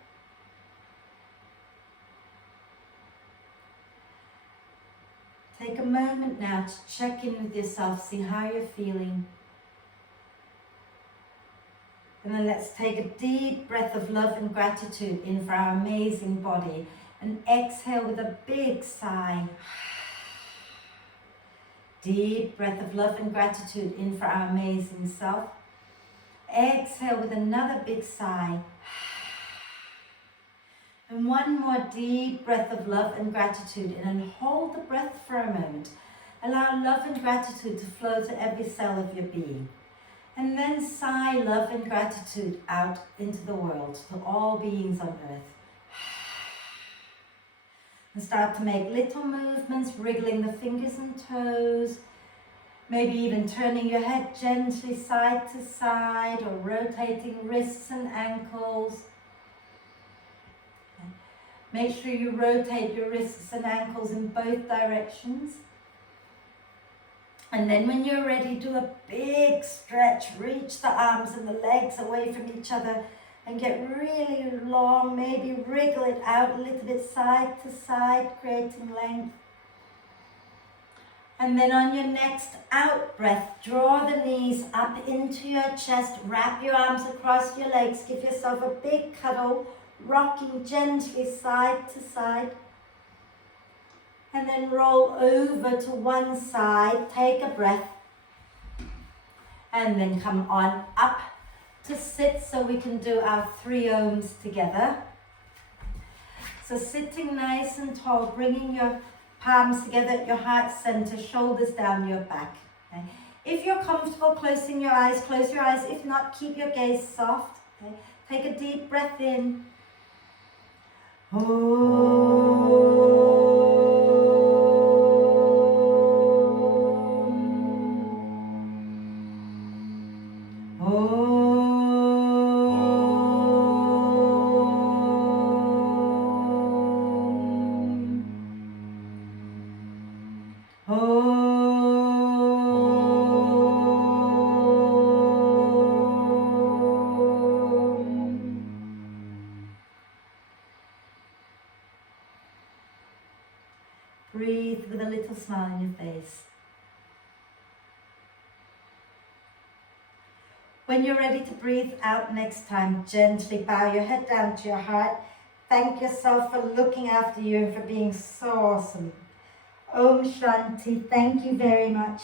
Take a moment now to check in with yourself, see how you're feeling. And then let's take a deep breath of love and gratitude in for our amazing body. And exhale with a big sigh. Deep breath of love and gratitude in for our amazing self. Exhale with another big sigh. And one more deep breath of love and gratitude in, and hold the breath for a moment. Allow love and gratitude to flow to every cell of your being. And then sigh love and gratitude out into the world, to all beings on earth. And start to make little movements, wriggling the fingers and toes. Maybe even turning your head gently side to side, or rotating wrists and ankles. Make sure you rotate your wrists and ankles in both directions. And then when you're ready, do a big stretch. Reach the arms and the legs away from each other and get really long. Maybe wriggle it out a little bit side to side, creating length. And then on your next out breath, draw the knees up into your chest. Wrap your arms across your legs. Give yourself a big cuddle, rocking gently side to side. And then roll over to one side, take a breath, and then come on up to sit so we can do our 3 ohms together. So sitting nice and tall, bringing your palms together at your heart center, shoulders down your back. Okay? If you're comfortable closing your eyes, close your eyes. If not, keep your gaze soft. Okay? Take a deep breath in. Breathe with a little smile on your face. When you're ready to breathe out next time, gently bow your head down to your heart. Thank yourself for looking after you and for being so awesome. Om Shanti. Thank you very much.